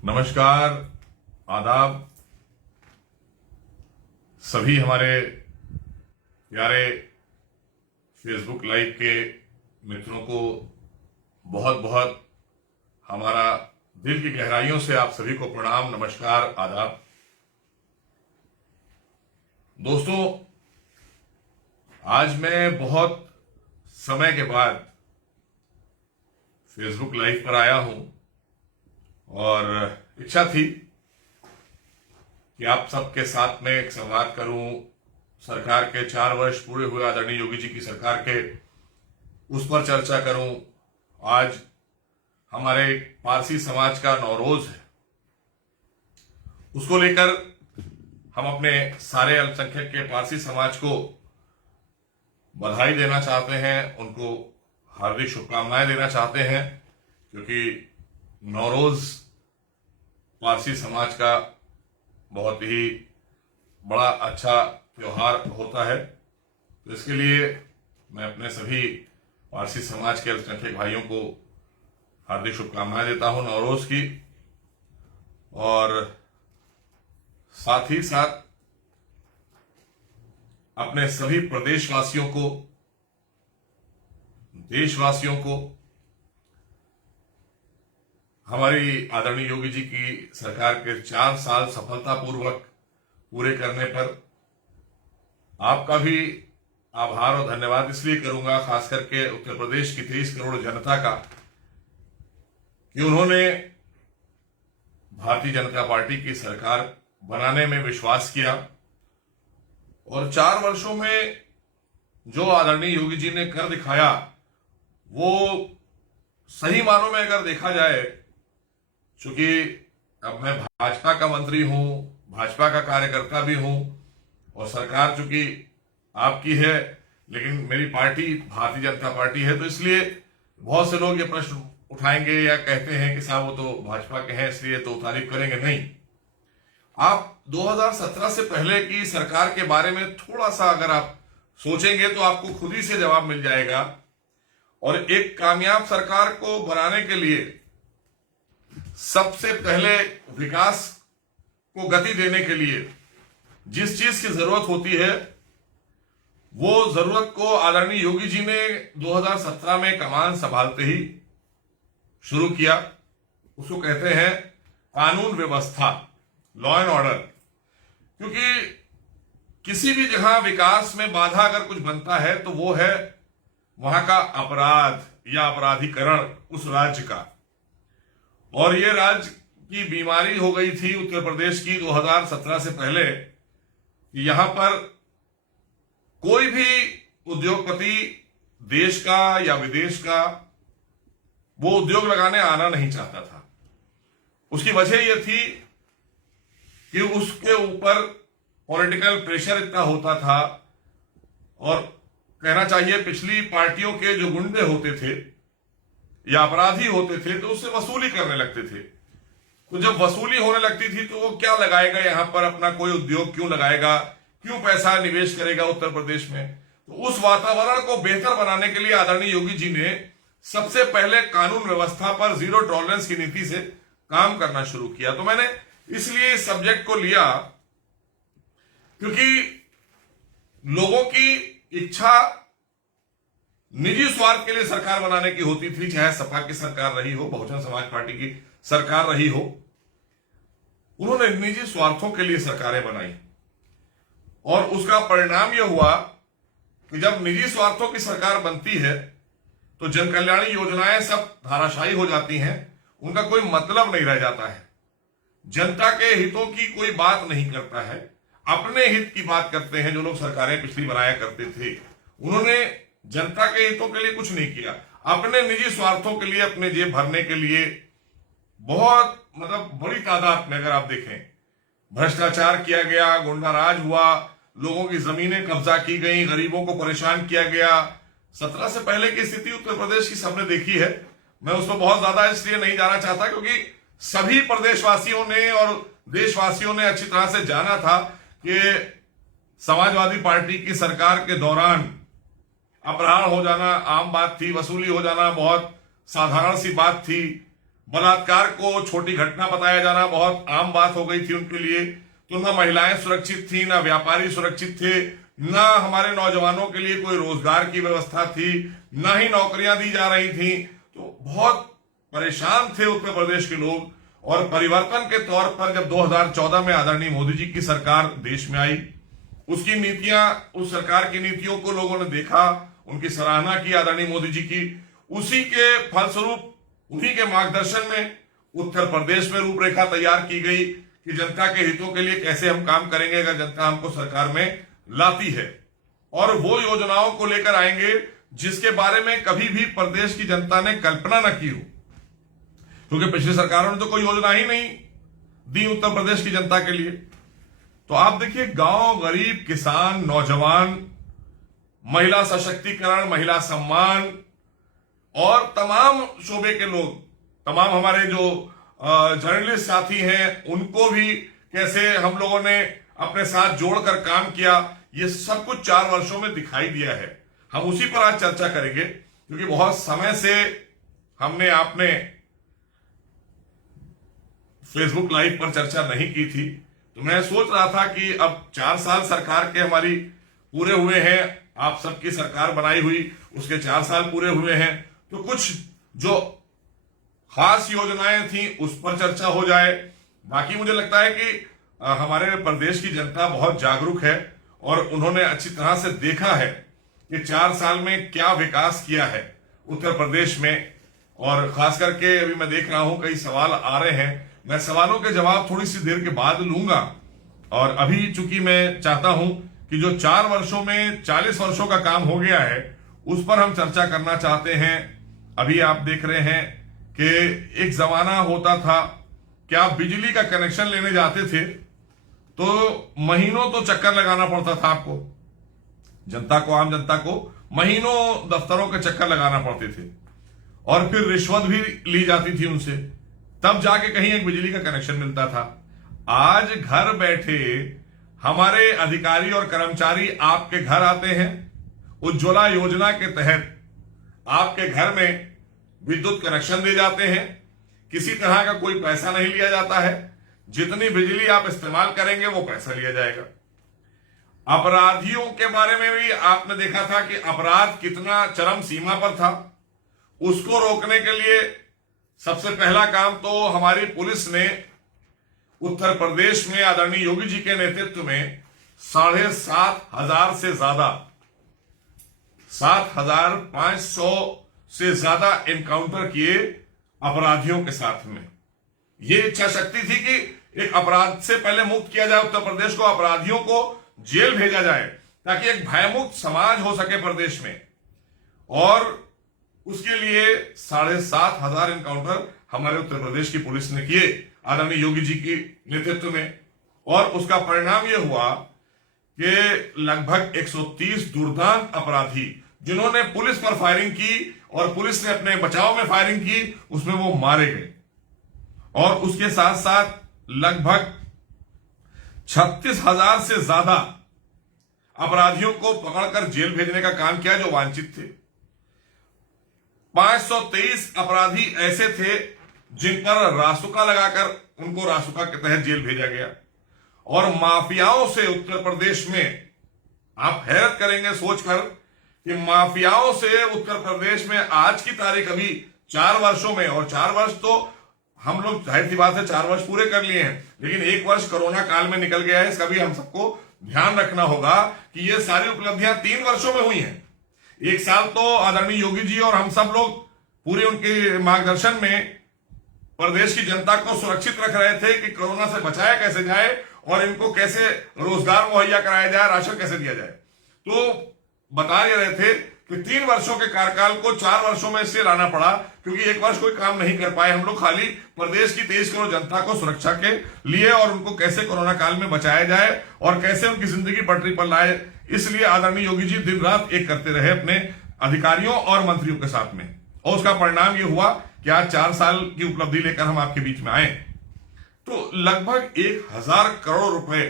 नमस्कार, आदाब। सभी हमारे प्यारे फेसबुक लाइव के मित्रों को बहुत बहुत हमारा दिल की गहराइयों से आप सभी को प्रणाम, नमस्कार, आदाब। दोस्तों, आज मैं बहुत समय के बाद फेसबुक लाइव पर आया हूं और इच्छा थी कि आप सबके साथ में एक संवाद करूं। सरकार के 4 वर्ष पूरे हुए आदरणीय योगी जी की सरकार के, उस पर चर्चा करूं। आज हमारे पारसी समाज का नौरोज है, उसको लेकर हम अपने सारे अल्पसंख्यक के पारसी समाज को बधाई देना चाहते हैं, उनको हार्दिक शुभकामनाएं देना चाहते हैं, क्योंकि नौरोज पारसी समाज का बहुत ही बड़ा अच्छा त्योहार होता है। तो इसके लिए मैं अपने सभी पारसी समाज के अल्पसंख्यक भाइयों को हार्दिक शुभकामनाएं देता हूं नौरोज की, और साथ ही साथ अपने सभी प्रदेशवासियों को, देशवासियों को हमारी आदरणीय योगी जी की सरकार के 4 साल सफलतापूर्वक पूरे करने पर आपका भी आभार और धन्यवाद इसलिए करूंगा, खास करके उत्तर प्रदेश की 30 करोड़ जनता का, कि उन्होंने भारतीय जनता पार्टी की सरकार बनाने में विश्वास किया। और 4 वर्षों में जो आदरणीय योगी जी ने कर दिखाया, वो सही मानों में अगर देखा जाए, चूंकि अब मैं भाजपा का मंत्री हूं, भाजपा का कार्यकर्ता भी हूं, और सरकार चूंकि आपकी है, लेकिन मेरी पार्टी भारतीय जनता पार्टी है, तो इसलिए बहुत से लोग ये प्रश्न उठाएंगे या कहते हैं कि साहब वो तो भाजपा के हैं इसलिए तो तारीफ करेंगे। नहीं, आप 2017 से पहले की सरकार के बारे में थोड़ा सा अगर आप सोचेंगे तो आपको खुद ही से जवाब मिल जाएगा। और एक कामयाब सरकार को बनाने के लिए सबसे पहले विकास को गति देने के लिए जिस चीज की जरूरत होती है, वो जरूरत को आदरणीय योगी जी ने 2017 में कमान संभालते ही शुरू किया। उसको कहते हैं कानून व्यवस्था, लॉ एंड ऑर्डर। क्योंकि किसी भी जगह विकास में बाधा अगर कुछ बनता है तो वो है वहां का अपराध या अपराधीकरण उस राज्य का। और ये राज्य की बीमारी हो गई थी उत्तर प्रदेश की 2017 से पहले, कि यहां पर कोई भी उद्योगपति देश का या विदेश का वो उद्योग लगाने आना नहीं चाहता था। उसकी वजह यह थी कि उसके ऊपर पॉलिटिकल प्रेशर इतना होता था, और कहना चाहिए पिछली पार्टियों के जो गुंडे होते थे या अपराधी होते थे तो उससे वसूली करने लगते थे। तो जब वसूली होने लगती थी तो वो क्या लगाएगा यहां पर, अपना कोई उद्योग क्यों लगाएगा, क्यों पैसा निवेश करेगा उत्तर प्रदेश में। तो उस वातावरण को बेहतर बनाने के लिए आदरणीय योगी जी ने सबसे पहले कानून व्यवस्था पर जीरो टॉलरेंस की नीति से काम करना शुरू किया। तो मैंने इसलिए इस सब्जेक्ट को लिया क्योंकि लोगों की इच्छा निजी स्वार्थ के लिए सरकार बनाने की होती थी, चाहे सपा की सरकार रही हो, बहुजन समाज पार्टी की सरकार रही हो। उन्होंने निजी स्वार्थों के लिए सरकारें बनाई, और उसका परिणाम यह हुआ कि जब निजी स्वार्थों की सरकार बनती है तो जनकल्याणी योजनाएं सब धाराशायी हो जाती हैं, उनका कोई मतलब नहीं रह जाता है। जनता के हितों की कोई बात नहीं करता है, अपने हित की बात करते हैं। जो लोग सरकारें पिछली बनाया करते थे, उन्होंने जनता के हितों के लिए कुछ नहीं किया, अपने निजी स्वार्थों के लिए, अपने जेब भरने के लिए बहुत बड़ी तादाद में अगर आप देखें भ्रष्टाचार किया गया, गुंडा राज हुआ, लोगों की जमीनें कब्जा की गई, गरीबों को परेशान किया गया। 17 से पहले की स्थिति उत्तर प्रदेश की सबने देखी है। मैं उसमें बहुत ज्यादा इसलिए नहीं जाना चाहता क्योंकि सभी प्रदेशवासियों ने और देशवासियों ने अच्छी तरह से जाना था कि समाजवादी पार्टी की सरकार के दौरान अपहरण हो जाना आम बात थी, वसूली हो जाना बहुत साधारण सी बात थी, बलात्कार को छोटी घटना बताया जाना बहुत आम बात हो गई थी उनके लिए। तो ना महिलाएं सुरक्षित थी, ना व्यापारी सुरक्षित थे, ना हमारे नौजवानों के लिए कोई रोजगार की व्यवस्था थी, ना ही नौकरियां दी जा रही थी। तो बहुत परेशान थे उत्तर प्रदेश के लोग। और परिवर्तन के तौर पर जब 2014 में आदरणीय मोदी जी की सरकार देश में आई, उसकी नीतियां, उस सरकार की नीतियों को लोगों ने देखा, उनकी सराहना की आदरणीय मोदी जी की। उसी के फलस्वरूप, उन्हीं के मार्गदर्शन में उत्तर प्रदेश में रूपरेखा तैयार की गई कि जनता के हितों के लिए कैसे हम काम करेंगे अगर जनता हमको सरकार में लाती है। और वो योजनाओं को लेकर आएंगे जिसके बारे में कभी भी प्रदेश की जनता ने कल्पना न की हो, क्योंकि पिछली सरकारों ने तो कोई योजना ही नहीं दी उत्तर प्रदेश की जनता के लिए। तो आप देखिए, गांव, गरीब, किसान, नौजवान, महिला सशक्तिकरण, महिला सम्मान और तमाम शोबे के लोग, तमाम हमारे जो जर्नलिस्ट साथी हैं, उनको भी कैसे हम लोगों ने अपने साथ जोड़कर काम किया, ये सब कुछ 4 वर्षों में दिखाई दिया है। हम उसी पर आज चर्चा करेंगे, क्योंकि बहुत समय से आपने फेसबुक लाइव पर चर्चा नहीं की थी। तो मैं सोच रहा था कि अब 4 साल सरकार के हमारी पूरे हुए हैं, आप सबकी सरकार बनाई हुई उसके 4 साल पूरे हुए हैं, तो कुछ जो खास योजनाएं थी उस पर चर्चा हो जाए। बाकी मुझे लगता है कि हमारे प्रदेश की जनता बहुत जागरूक है और उन्होंने अच्छी तरह से देखा है कि 4 साल में क्या विकास किया है उत्तर प्रदेश में। और खास करके अभी मैं देख रहा हूं कई सवाल आ रहे हैं, मैं सवालों के जवाब थोड़ी सी देर के बाद लूंगा। और अभी चूंकि मैं चाहता हूं कि जो 4 वर्षों में 40 वर्षों का काम हो गया है उस पर हम चर्चा करना चाहते हैं। अभी आप देख रहे हैं कि एक जमाना होता था कि आप बिजली का कनेक्शन लेने जाते थे तो महीनों तो चक्कर लगाना पड़ता था आपको, जनता को, आम जनता को महीनों दफ्तरों के चक्कर लगाना पड़ते थे और फिर रिश्वत भी ली जाती थी उनसे, तब जाके कहीं एक बिजली का कनेक्शन मिलता था। आज घर बैठे हमारे अधिकारी और कर्मचारी आपके घर आते हैं, उज्ज्वला योजना के तहत आपके घर में विद्युत कनेक्शन दे जाते हैं, किसी तरह का कोई पैसा नहीं लिया जाता है, जितनी बिजली आप इस्तेमाल करेंगे वो पैसा लिया जाएगा। अपराधियों के बारे में भी आपने देखा था कि अपराध कितना चरम सीमा पर था, उसको रोकने के लिए सबसे पहला काम तो हमारी पुलिस ने उत्तर प्रदेश में आदरणीय योगी जी के नेतृत्व में 7,500 से ज्यादा, 7,500 से ज्यादा एनकाउंटर किए अपराधियों के साथ में। ये इच्छा शक्ति थी कि एक अपराध से पहले मुक्त किया जाए उत्तर प्रदेश को, अपराधियों को जेल भेजा जाए ताकि एक भयमुक्त समाज हो सके प्रदेश में। और उसके लिए 7,500 एनकाउंटर हमारे उत्तर प्रदेश की पुलिस ने किए आदरणीय योगी जी की नेतृत्व में। और उसका परिणाम यह हुआ कि लगभग 130 दुर्दांत अपराधी जिन्होंने पुलिस पर फायरिंग की और पुलिस ने अपने बचाव में फायरिंग की, उसमें वो मारे गए। और उसके साथ साथ लगभग 36,000 से ज्यादा अपराधियों को पकड़कर जेल भेजने का काम किया जो वांछित थे। 523 अपराधी ऐसे थे जिन पर रासुका लगाकर उनको रासुका के तहत जेल भेजा गया। और माफियाओं से उत्तर प्रदेश में, आप हैरत करेंगे सोचकर कि माफियाओं से उत्तर प्रदेश में आज की तारीख अभी 4 वर्षों में, और 4 वर्ष तो हम लोग जाहिर सी बात है 4 वर्ष पूरे कर लिए हैं, लेकिन 1 वर्ष कोरोना काल में निकल गया है, इसका भी हम सबको ध्यान रखना होगा कि ये सारी उपलब्धियां 3 वर्षों में हुई हैं। 1 साल तो आदरणीय योगी जी और हम सब लोग पूरे उनके मार्गदर्शन में प्रदेश की जनता को सुरक्षित रख रहे थे कि कोरोना से बचाया कैसे जाए और इनको कैसे रोजगार मुहैया कराया जाए, राशन कैसे दिया जाए। तो बता रहे थे कि 3 वर्षों के कार्यकाल को 4 वर्षों में इसलिए लाना पड़ा क्योंकि 1 वर्ष कोई काम नहीं कर पाए हम लोग, खाली प्रदेश की 23 करोड़ जनता को सुरक्षा के लिए और उनको कैसे कोरोना काल में बचाया जाए और कैसे उनकी जिंदगी पटरी पर लाए, इसलिए आदरणीय योगी जी दिन रात एक करते रहे अपने अधिकारियों और मंत्रियों के साथ में। और उसका परिणाम यह हुआ कि आज 4 साल की उपलब्धि लेकर हम आपके बीच में आए। तो लगभग 1,000 करोड़ रुपए,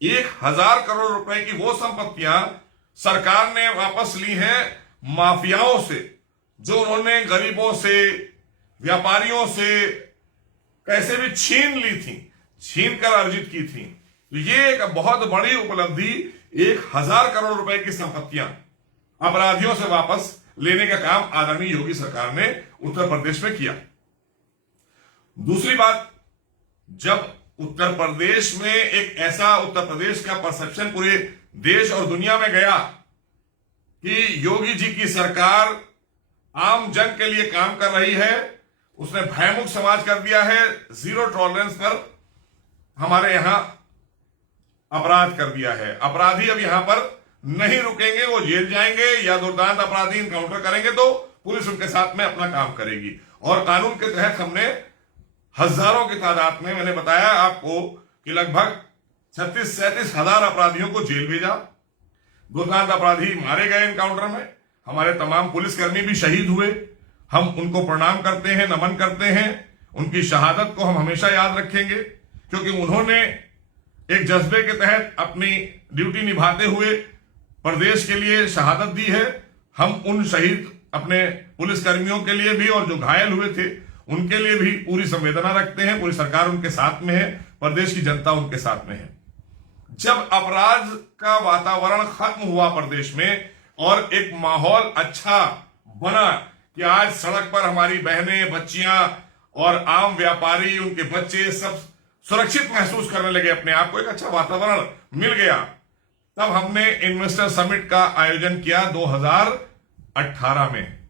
1,000 करोड़ रुपए की वो संपत्तियां सरकार ने वापस ली हैं माफियाओं से, जो उन्होंने गरीबों से, व्यापारियों से कैसे भी छीन ली थी, छीन कर अर्जित की थी। तो ये एक बहुत बड़ी उपलब्धि, 1000 करोड़ रुपए की संपत्तियां अपराधियों से वापस लेने का काम आदरणीय योगी सरकार ने उत्तर प्रदेश में किया। दूसरी बात, जब उत्तर प्रदेश में एक ऐसा उत्तर प्रदेश का परसेप्शन पूरे देश और दुनिया में गया कि योगी जी की सरकार आम जन के लिए काम कर रही है, उसने भयमुक्त समाज कर दिया है, जीरो टॉलरेंस पर हमारे यहां अपराध कर दिया है। अपराधी अब यहां पर नहीं रुकेंगे, वो जेल जाएंगे या दुर्दांत अपराधी इनकाउंटर करेंगे तो पुलिस उनके साथ में अपना काम करेगी। और कानून के तहत हमने हजारों की तादाद में, मैंने बताया आपको कि लगभग 36-37 हजार अपराधियों को जेल भेजा। दुर्दांत अपराधी मारे गए इनकाउंटर में, हमारे तमाम पुलिसकर्मी भी शहीद हुए। हम उनको प्रणाम करते हैं, नमन करते हैं। उनकी शहादत को हम हमेशा याद रखेंगे, क्योंकि उन्होंने एक जज्बे के तहत अपनी ड्यूटी निभाते हुए प्रदेश के लिए शहादत दी है। हम उन शहीद अपने पुलिसकर्मियों के लिए भी और जो घायल हुए थे उनके लिए भी पूरी संवेदना रखते हैं। पूरी सरकार उनके साथ में है, प्रदेश की जनता उनके साथ में है। जब अपराध का वातावरण खत्म हुआ प्रदेश में और एक माहौल अच्छा बना कि आज सड़क पर हमारी बहनें, बच्चियां और आम व्यापारी, उनके बच्चे सब सुरक्षित महसूस करने लगे, अपने आप को एक अच्छा वातावरण मिल गया, तब हमने इन्वेस्टर समिट का आयोजन किया 2018 में।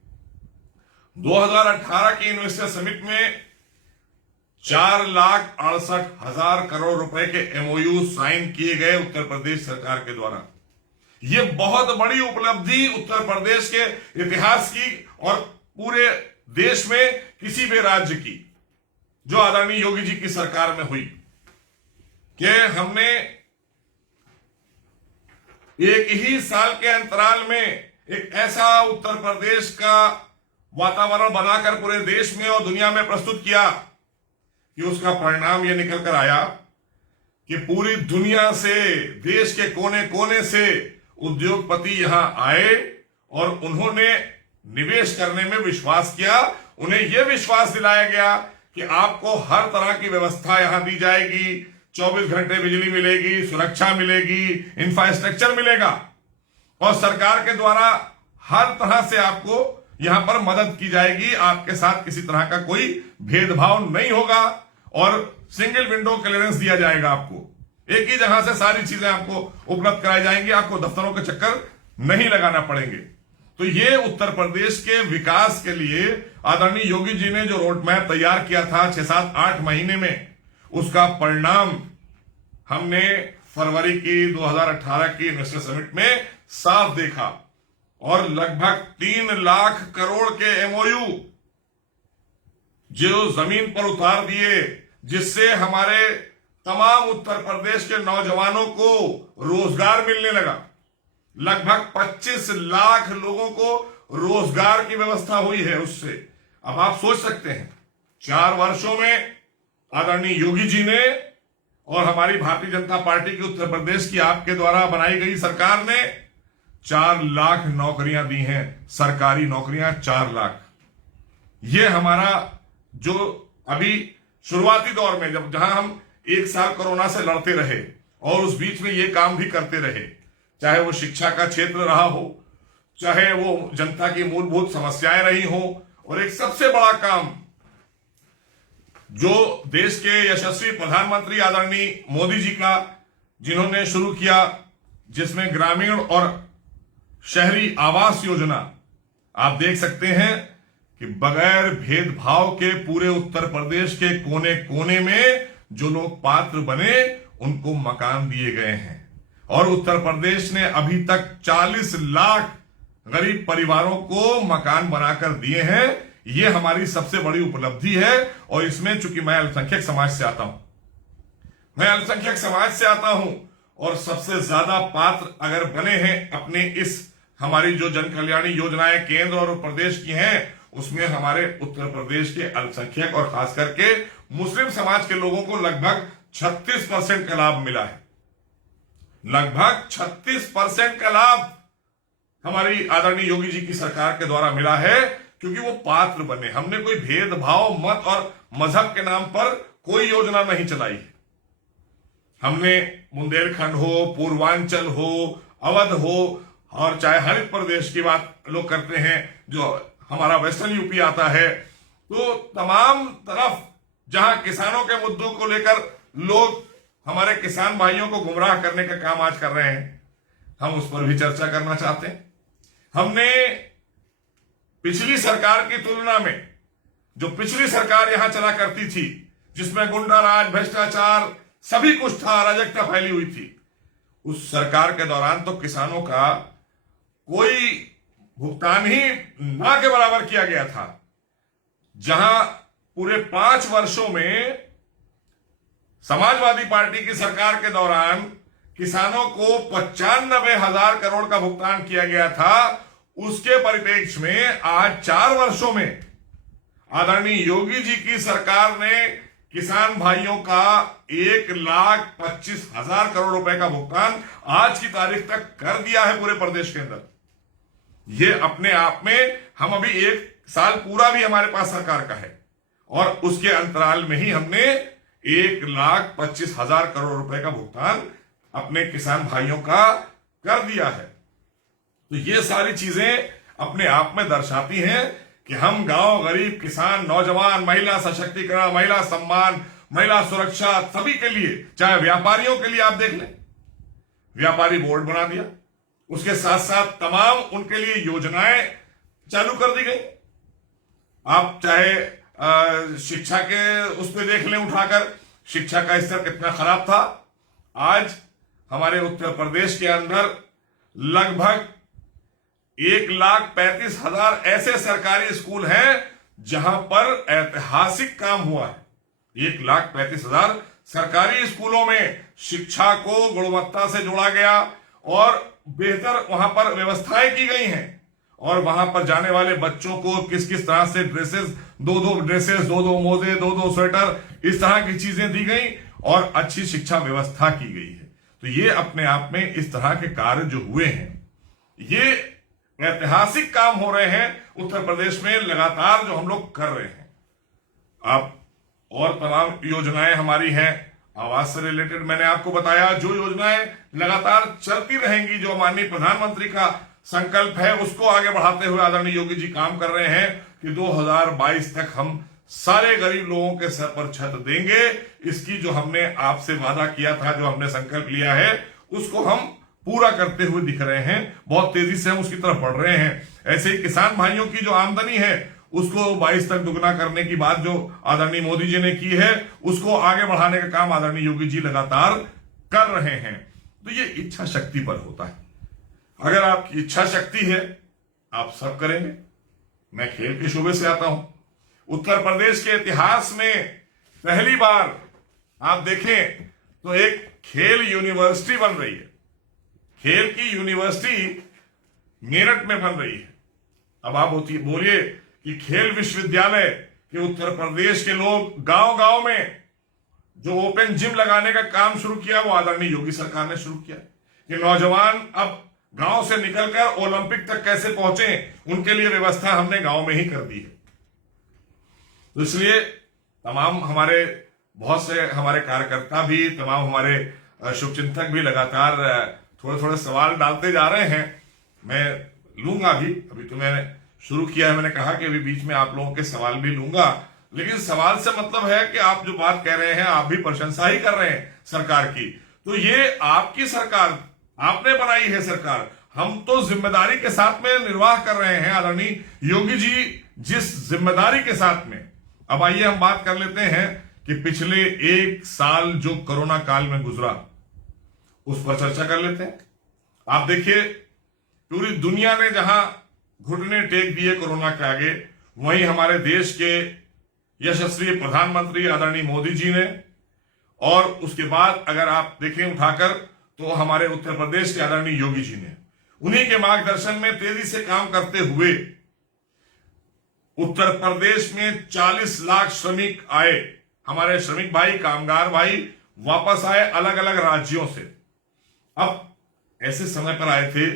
2018 के इन्वेस्टर समिट में 4,68,000 करोड़ रुपए के एमओयू साइन किए गए उत्तर प्रदेश सरकार के द्वारा। यह बहुत बड़ी उपलब्धि उत्तर प्रदेश के इतिहास की और पूरे देश में किसी भी राज्य की, जो आदरणीय योगी जी की सरकार में हुई, कि हमने एक ही साल के अंतराल में एक ऐसा उत्तर प्रदेश का वातावरण बनाकर पूरे देश में और दुनिया में प्रस्तुत किया कि उसका परिणाम यह निकल कर आया कि पूरी दुनिया से, देश के कोने कोने से उद्योगपति यहां आए और उन्होंने निवेश करने में विश्वास किया। उन्हें यह विश्वास दिलाया गया कि आपको हर तरह की व्यवस्था यहां दी जाएगी, 24 घंटे बिजली मिलेगी, सुरक्षा मिलेगी, इंफ्रास्ट्रक्चर मिलेगा और सरकार के द्वारा हर तरह से आपको यहां पर मदद की जाएगी। आपके साथ किसी तरह का कोई भेदभाव नहीं होगा और सिंगल विंडो क्लियरेंस दिया जाएगा। आपको एक ही जगह से सारी चीजें आपको उपलब्ध कराई जाएंगी, आपको दफ्तरों के चक्कर नहीं लगाना पड़ेंगे। तो ये उत्तर प्रदेश के विकास के लिए आदरणीय योगी जी ने जो रोड मैप तैयार किया था 6-7-8 महीने में, उसका परिणाम हमने फरवरी की 2018 की इन्वेस्टर समिट में साफ देखा। और लगभग 3 लाख करोड़ के एमओयू जो जमीन पर उतार दिए, जिससे हमारे तमाम उत्तर प्रदेश के नौजवानों को रोजगार मिलने लगा। लगभग 25 लाख लोगों को रोजगार की व्यवस्था हुई है उससे। अब आप सोच सकते हैं 4 वर्षों में आदरणीय योगी जी ने और हमारी भारतीय जनता पार्टी की उत्तर प्रदेश की आपके द्वारा बनाई गई सरकार ने 4 लाख नौकरियां दी हैं, सरकारी नौकरियां 4 लाख। ये हमारा जो अभी शुरुआती दौर में, जब जहां हम 1 साल कोरोना से लड़ते रहे और उस बीच में ये काम भी करते रहे, चाहे वो शिक्षा का क्षेत्र रहा हो, चाहे वो जनता की मूलभूत समस्याएं रही हो, और एक सबसे बड़ा काम जो देश के यशस्वी प्रधानमंत्री आदरणीय मोदी जी का, जिन्होंने शुरू किया, जिसमें ग्रामीण और शहरी आवास योजना, आप देख सकते हैं कि बगैर भेदभाव के पूरे उत्तर प्रदेश के कोने कोने में जो लोग पात्र बने उनको मकान दिए गए हैं। और उत्तर प्रदेश ने अभी तक 40 लाख गरीब परिवारों को मकान बनाकर दिए हैं। यह हमारी सबसे बड़ी उपलब्धि है। और इसमें चूंकि मैं अल्पसंख्यक समाज से आता हूं, और सबसे ज्यादा पात्र अगर बने हैं अपने इस हमारी जो जन कल्याणी योजनाएं केंद्र और प्रदेश की हैं, उसमें हमारे उत्तर प्रदेश के अल्पसंख्यक और खास करके मुस्लिम समाज के लोगों को लगभग 36% का लाभ मिला है। लगभग 36% का लाभ हमारी आदरणीय योगी जी की सरकार के द्वारा मिला है, क्योंकि वो पात्र बने। हमने कोई भेदभाव मत और मजहब के नाम पर कोई योजना नहीं चलाई। हमने बुंदेलखंड हो, पूर्वांचल हो, अवध हो, और चाहे हरित प्रदेश की बात लोग करते हैं जो हमारा वेस्टर्न यूपी आता है, तो तमाम तरफ जहां किसानों के मुद्दों को लेकर लोग हमारे किसान भाइयों को गुमराह करने का काम आज कर रहे हैं, हम उस पर भी चर्चा करना चाहते हैं। हमने पिछली सरकार की तुलना में, जो पिछली सरकार यहां चला करती थी, जिसमें गुंडा राज, भ्रष्टाचार, सभी कुछ था, अराजकता फैली हुई थी, उस सरकार के दौरान तो किसानों का कोई भुगतान ही ना के बराबर किया गया था। जहां पूरे 5 वर्षों में समाजवादी पार्टी की सरकार के दौरान किसानों को 95,000 करोड़ का भुगतान किया गया था, उसके परिप्रेक्ष्य में आज 4 वर्षों में आदरणीय योगी जी की सरकार ने किसान भाइयों का 1,25,000 करोड़ रुपए का भुगतान आज की तारीख तक कर दिया है पूरे प्रदेश के अंदर। ये अपने आप में, हम अभी 1 साल पूरा भी हमारे पास सरकार का है, और उसके अंतराल में ही हमने 1,25,000 करोड़ रुपए का भुगतान अपने किसान भाइयों का कर दिया है। तो ये सारी चीजें अपने आप में दर्शाती हैं कि हम गांव, गरीब, किसान, नौजवान, महिला सशक्तिकरण, महिला सम्मान, महिला सुरक्षा, सभी के लिए, चाहे व्यापारियों के लिए आप देख लें, व्यापारी बोर्ड बना दिया, उसके साथ साथ तमाम उनके लिए योजनाएं चालू कर दी गई। आप चाहे शिक्षा के उस पर देख लें उठाकर, शिक्षा का स्तर कितना खराब था। आज हमारे उत्तर प्रदेश के अंदर लगभग 1,35,000 ऐसे सरकारी स्कूल हैं जहां पर ऐतिहासिक काम हुआ है। 1,35,000 सरकारी स्कूलों में शिक्षा को गुणवत्ता से जोड़ा गया और बेहतर वहां पर व्यवस्थाएं की गई हैं, और वहां पर जाने वाले बच्चों को किस किस तरह से ड्रेसेस, 2-2 ड्रेसेस, 2-2 मोजे, 2-2 स्वेटर, इस तरह की चीजें दी गई और अच्छी शिक्षा व्यवस्था की गई है। तो ये अपने आप में इस तरह के कार्य जो हुए हैं, ये ऐतिहासिक काम हो रहे हैं उत्तर प्रदेश में लगातार, जो हम लोग कर रहे हैं। आप और तमाम योजनाएं हमारी हैं, आवास से रिलेटेड मैंने आपको बताया, जो योजनाएं लगातार चलती रहेंगी, जो माननीय प्रधानमंत्री का संकल्प है, उसको आगे बढ़ाते हुए आदरणीय योगी जी काम कर रहे हैं कि 2022 तक हम सारे गरीब लोगों के सर पर छत देंगे। इसकी जो हमने आपसे वादा किया था, जो हमने संकल्प लिया है, उसको हम पूरा करते हुए दिख रहे हैं। बहुत तेजी से हम उसकी तरफ बढ़ रहे हैं। ऐसे ही किसान भाइयों की जो आमदनी है, उसको 22 तक दुगना करने की बात जो आदरणीय मोदी जी ने की है, उसको आगे बढ़ाने का काम आदरणीय योगी जी लगातार कर रहे हैं। तो ये इच्छा शक्ति पर होता है। अगर आपकी इच्छा शक्ति है, आप सब करेंगे। मैं खेल के शोबे से आता हूं। उत्तर प्रदेश के इतिहास में पहली बार आप देखें तो एक खेल यूनिवर्सिटी बन रही है। खेल की यूनिवर्सिटी मेरठ में बन रही है। अब आप बोलिए कि खेल विश्वविद्यालय के उत्तर प्रदेश के लोग गांव गांव में जो ओपन जिम लगाने का काम शुरू किया, वो आदरणीय योगी सरकार ने शुरू किया कि नौजवान अब गांव से निकलकर ओलंपिक तक कैसे पहुंचे, उनके लिए व्यवस्था हमने गांव में ही कर दी है। तो इसलिए तमाम हमारे बहुत से हमारे कार्यकर्ता भी, तमाम हमारे शुभचिंतक भी लगातार थोड़े थोड़े सवाल डालते जा रहे हैं। मैं लूंगा भी, अभी तो मैंने शुरू किया है, मैंने कहा कि अभी बीच में आप लोगों के सवाल भी लूंगा, लेकिन सवाल से मतलब है कि आप जो बात कह रहे हैं, आप भी प्रशंसा ही कर रहे हैं सरकार की। तो ये आपकी सरकार, आपने बनाई है सरकार, हम तो जिम्मेदारी के साथ में निर्वाह कर रहे हैं आदरणीय योगी जी जिस जिम्मेदारी के साथ में। अब आइए हम बात कर लेते हैं कि पिछले 1 साल जो कोरोना काल में गुजरा, उस पर चर्चा कर लेते हैं। आप देखिए, पूरी दुनिया ने जहां घुटने टेक दिए कोरोना के आगे, वहीं हमारे देश के यशस्वी प्रधानमंत्री आदरणीय मोदी जी ने, और उसके बाद अगर आप देखें उठाकर तो हमारे उत्तर प्रदेश के आदरणीय योगी जी ने, उन्हीं के मार्गदर्शन में तेजी से काम करते हुए उत्तर प्रदेश में 40 लाख श्रमिक आए। हमारे श्रमिक भाई, कामगार भाई वापस आए अलग अलग राज्यों से। अब ऐसे समय पर आए थे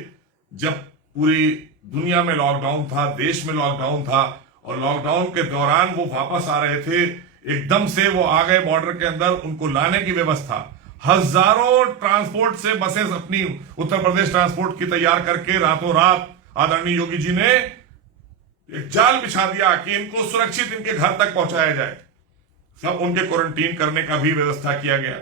जब पूरी दुनिया में लॉकडाउन था, देश में लॉकडाउन था, और लॉकडाउन के दौरान वो वापस आ रहे थे, एकदम से वो आ गए बॉर्डर के अंदर, उनको लाने की व्यवस्था, हजारों ट्रांसपोर्ट से बसेस अपनी उत्तर प्रदेश ट्रांसपोर्ट की तैयार करके रातों रात आदरणीय योगी जी ने एक जाल बिछा दिया कि इनको सुरक्षित इनके घर तक पहुंचाया जाए। सब उनके क्वारंटीन करने का भी व्यवस्था किया गया।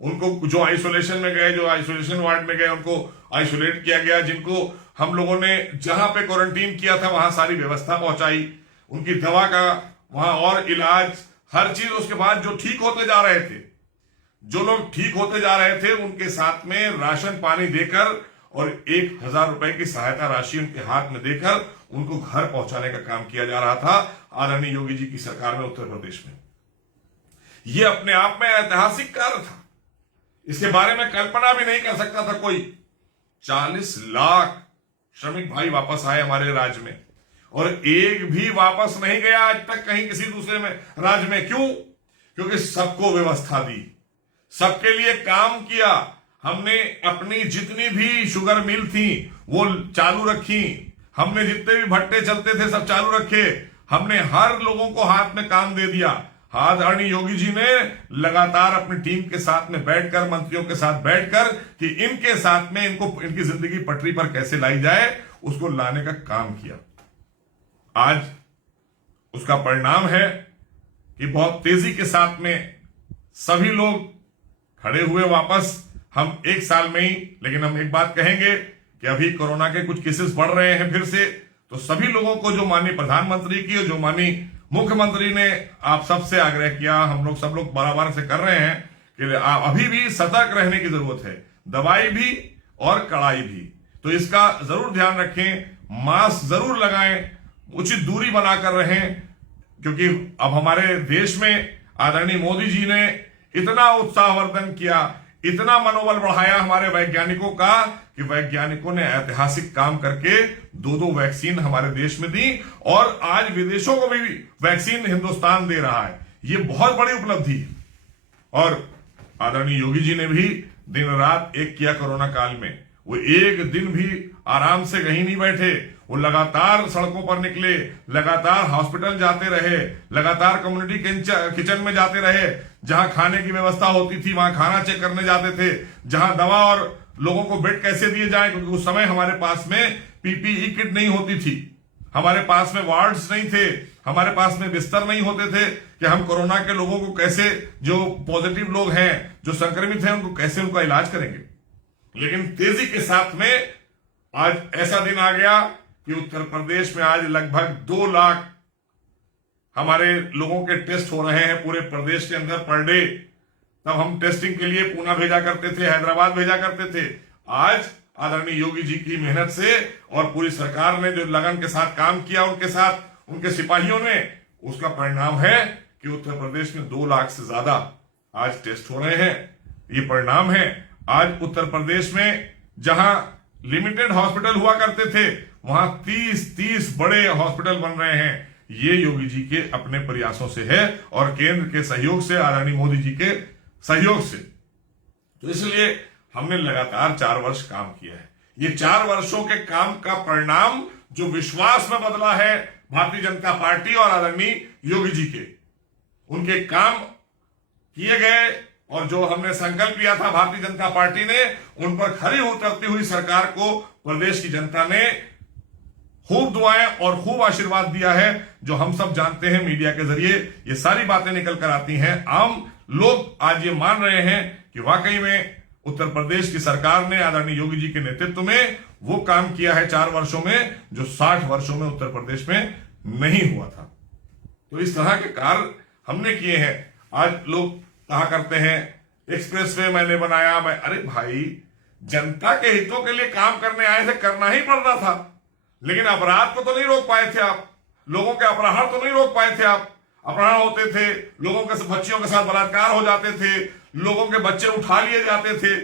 उनको जो आइसोलेशन में गए, जो आइसोलेशन वार्ड में गए, उनको आइसोलेट किया गया। जिनको हम लोगों ने जहां पे क्वारंटीन किया था वहां सारी व्यवस्था पहुंचाई, उनकी दवा का वहां और इलाज, हर चीज। उसके बाद जो ठीक होते जा रहे थे, जो लोग ठीक होते जा रहे थे, उनके साथ में राशन पानी देकर और 1,000 रुपए की सहायता राशि उनके हाथ में देकर उनको घर पहुंचाने का काम किया जा रहा था आदरणीय योगी जी की सरकार में उत्तर प्रदेश में। यह अपने आप में ऐतिहासिक कार्य था, इसके बारे में कल्पना भी नहीं कर सकता था कोई। 40 लाख श्रमिक भाई वापस आए हमारे राज्य में, और एक भी वापस नहीं गया आज तक कहीं किसी दूसरे में राज्य में। क्यों? क्योंकि सबको व्यवस्था दी, सबके लिए काम किया। हमने अपनी जितनी भी शुगर मिल थी वो चालू रखी, हमने जितने भी भट्टे चलते थे सब चालू रखे, हमने हर लोगों को हाथ में काम दे दिया। आदरणीय योगी जी ने लगातार अपनी टीम के साथ में बैठकर, मंत्रियों के साथ बैठकर कि इनके साथ में इनकी जिंदगी पटरी पर कैसे लाई जाए, उसको लाने का काम किया। आज उसका परिणाम है कि बहुत तेजी के साथ में सभी लोग खड़े हुए वापस। हम एक साल में ही, लेकिन हम एक बात कहेंगे कि अभी कोरोना के कुछ केसेस बढ़ रहे हैं फिर से, तो सभी लोगों को, जो माननीय प्रधानमंत्री की और जो माननीय मुख्यमंत्री ने आप सबसे आग्रह किया, हम लोग सब लोग बार से कर रहे हैं कि अभी भी सतर्क रहने की जरूरत है, दवाई भी और कड़ाई भी। तो इसका जरूर ध्यान रखें, मास्क जरूर लगाएं, उचित दूरी बनाकर रहें, क्योंकि अब हमारे देश में आदरणीय मोदी जी ने इतना उत्साहवर्धन किया, इतना मनोबल बढ़ाया हमारे वैज्ञानिकों का कि वैज्ञानिकों ने ऐतिहासिक काम करके 2-2 वैक्सीन हमारे देश में दी, और आज विदेशों को भी वैक्सीन हिंदुस्तान दे रहा है। ये बहुत बड़ी उपलब्धि है। और आदरणीय योगी जी ने भी दिन रात एक किया कोरोना काल में। वो एक दिन भी आराम से कहीं नहीं बैठे, वो लगातार सड़कों पर निकले, लगातार हॉस्पिटल जाते रहे, लगातार कम्युनिटी किचन में जाते रहे, जहां खाने की व्यवस्था होती थी वहां खाना चेक करने जाते थे, जहां दवा और लोगों को बेड कैसे दिए जाए, क्योंकि उस समय हमारे पास में पीपीई किट नहीं होती थी, हमारे पास में वार्ड्स नहीं थे, हमारे पास में बिस्तर नहीं होते थे कि हम कोरोना के लोगों को कैसे, जो पॉजिटिव लोग हैं, जो संक्रमित हैं, उनको कैसे उनका इलाज करेंगे। लेकिन तेजी के साथ में आज ऐसा दिन आ गया कि उत्तर प्रदेश में आज लगभग 2 लाख हमारे लोगों के टेस्ट हो रहे हैं पूरे प्रदेश के अंदर पर डे। तब हम टेस्टिंग के लिए पूना भेजा करते थे, हैदराबाद भेजा करते थे। आज आदरणीय योगी जी की मेहनत से और पूरी सरकार ने जो लगन के साथ काम किया, उनके साथ उनके सिपाहियों ने, उसका परिणाम है कि उत्तर प्रदेश में 2 लाख से ज्यादा आज टेस्ट हो रहे हैं। ये परिणाम है। आज उत्तर प्रदेश में जहां लिमिटेड हॉस्पिटल हुआ करते थे, वहां 30 बड़े हॉस्पिटल बन रहे हैं। ये योगी जी के अपने प्रयासों से है और केंद्र के सहयोग से, आदरणीय मोदी जी के सहयोग से। तो इसलिए हमने लगातार 4 वर्ष काम किया है। ये 4 वर्षों के काम का परिणाम जो विश्वास में बदला है भारतीय जनता पार्टी और आदरणीय योगी जी के, उनके काम किए गए, और जो हमने संकल्प लिया था भारतीय जनता पार्टी ने, उन पर खरी उतरती हुई सरकार को प्रदेश की जनता ने खूब दुआएं और खूब आशीर्वाद दिया है। जो हम सब जानते हैं, मीडिया के जरिए ये सारी बातें निकल कर आती हैं। आम लोग आज ये मान रहे हैं कि वाकई में उत्तर प्रदेश की सरकार ने आदरणीय योगी जी के नेतृत्व में वो काम किया है 4 वर्षों में, जो 60 वर्षों में उत्तर प्रदेश में नहीं हुआ था। तो इस तरह के कार्य हमने किए हैं। आज लोग कहा करते हैं एक्सप्रेसवे मैंने बनाया, अरे भाई, जनता के हितों के लिए काम करने आए थे, करना ही पड़ना था। लेकिन अपराध को तो नहीं रोक पाए थे आप, लोगों के अपहरण तो नहीं रोक पाए थे आप। अपहरण होते थे, लोगों के बच्चियों के साथ बलात्कार हो जाते थे, लोगों के बच्चे उठा लिए जाते थे,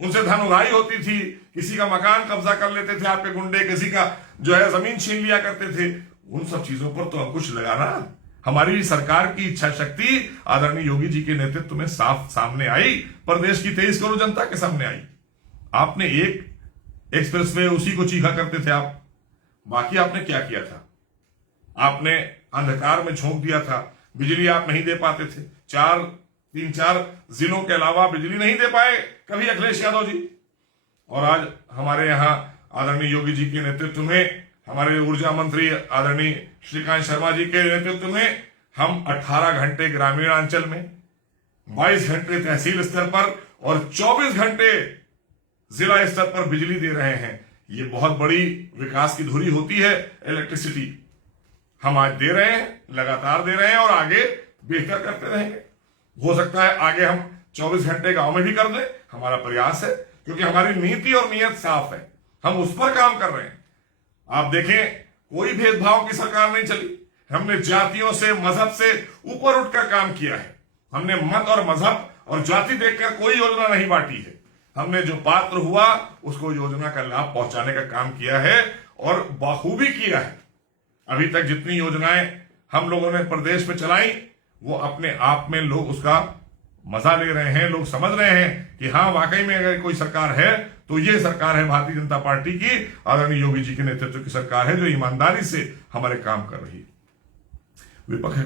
उनसे धन उगाही होती थी, किसी का मकान कब्जा कर लेते थे आपके गुंडे, किसी का जो है जमीन छीन लिया करते थे। उन सब चीजों पर तो अंकुश लगाना हमारी सरकार की इच्छा शक्ति आदरणीय योगी जी के नेतृत्व में साफ सामने आई, प्रदेश की 23 करोड़ जनता के सामने आई। आपने एक एक्सप्रेसवे उसी को चीखा करते थे आप, बाकी आपने क्या किया था? आपने अंधकार में झोंक दिया था। बिजली आप नहीं दे पाते थे, 3-4 जिलों के अलावा बिजली नहीं दे पाए कभी अखिलेश यादव जी। और आज हमारे यहाँ आदरणीय योगी जी के नेतृत्व में, हमारे ऊर्जा मंत्री आदरणीय श्रीकांत शर्मा जी के नेतृत्व में हम 18 घंटे ग्रामीणांचल में, 22 घंटे तहसील स्तर पर और 24 घंटे जिला स्तर पर बिजली दे रहे हैं। ये बहुत बड़ी विकास की धुरी होती है इलेक्ट्रिसिटी। हम आज दे रहे हैं, लगातार दे रहे हैं और आगे बेहतर करते रहेंगे। हो सकता है आगे हम 24 घंटे गांव में भी कर दें, हमारा प्रयास है, क्योंकि हमारी नीति और नीयत साफ है, हम उस पर काम कर रहे हैं। आप देखें, कोई भेदभाव की सरकार नहीं चली। हमने जातियों से, मजहब से ऊपर उठकर काम किया है। हमने मत और मजहब और जाति देखकर कोई योजना नहीं बांटी है। हमने जो पात्र हुआ उसको योजना का लाभ पहुंचाने का काम किया है और बाखूबी किया है। अभी तक जितनी योजनाएं हम लोगों ने प्रदेश में चलाई, वो अपने आप में लोग उसका मजा ले रहे हैं। लोग समझ रहे हैं कि हाँ, वाकई में अगर कोई सरकार है तो ये सरकार है भारतीय जनता पार्टी की, आदरणीय योगी जी के नेतृत्व की सरकार है, जो ईमानदारी से हमारे काम कर रही है। विपक्ष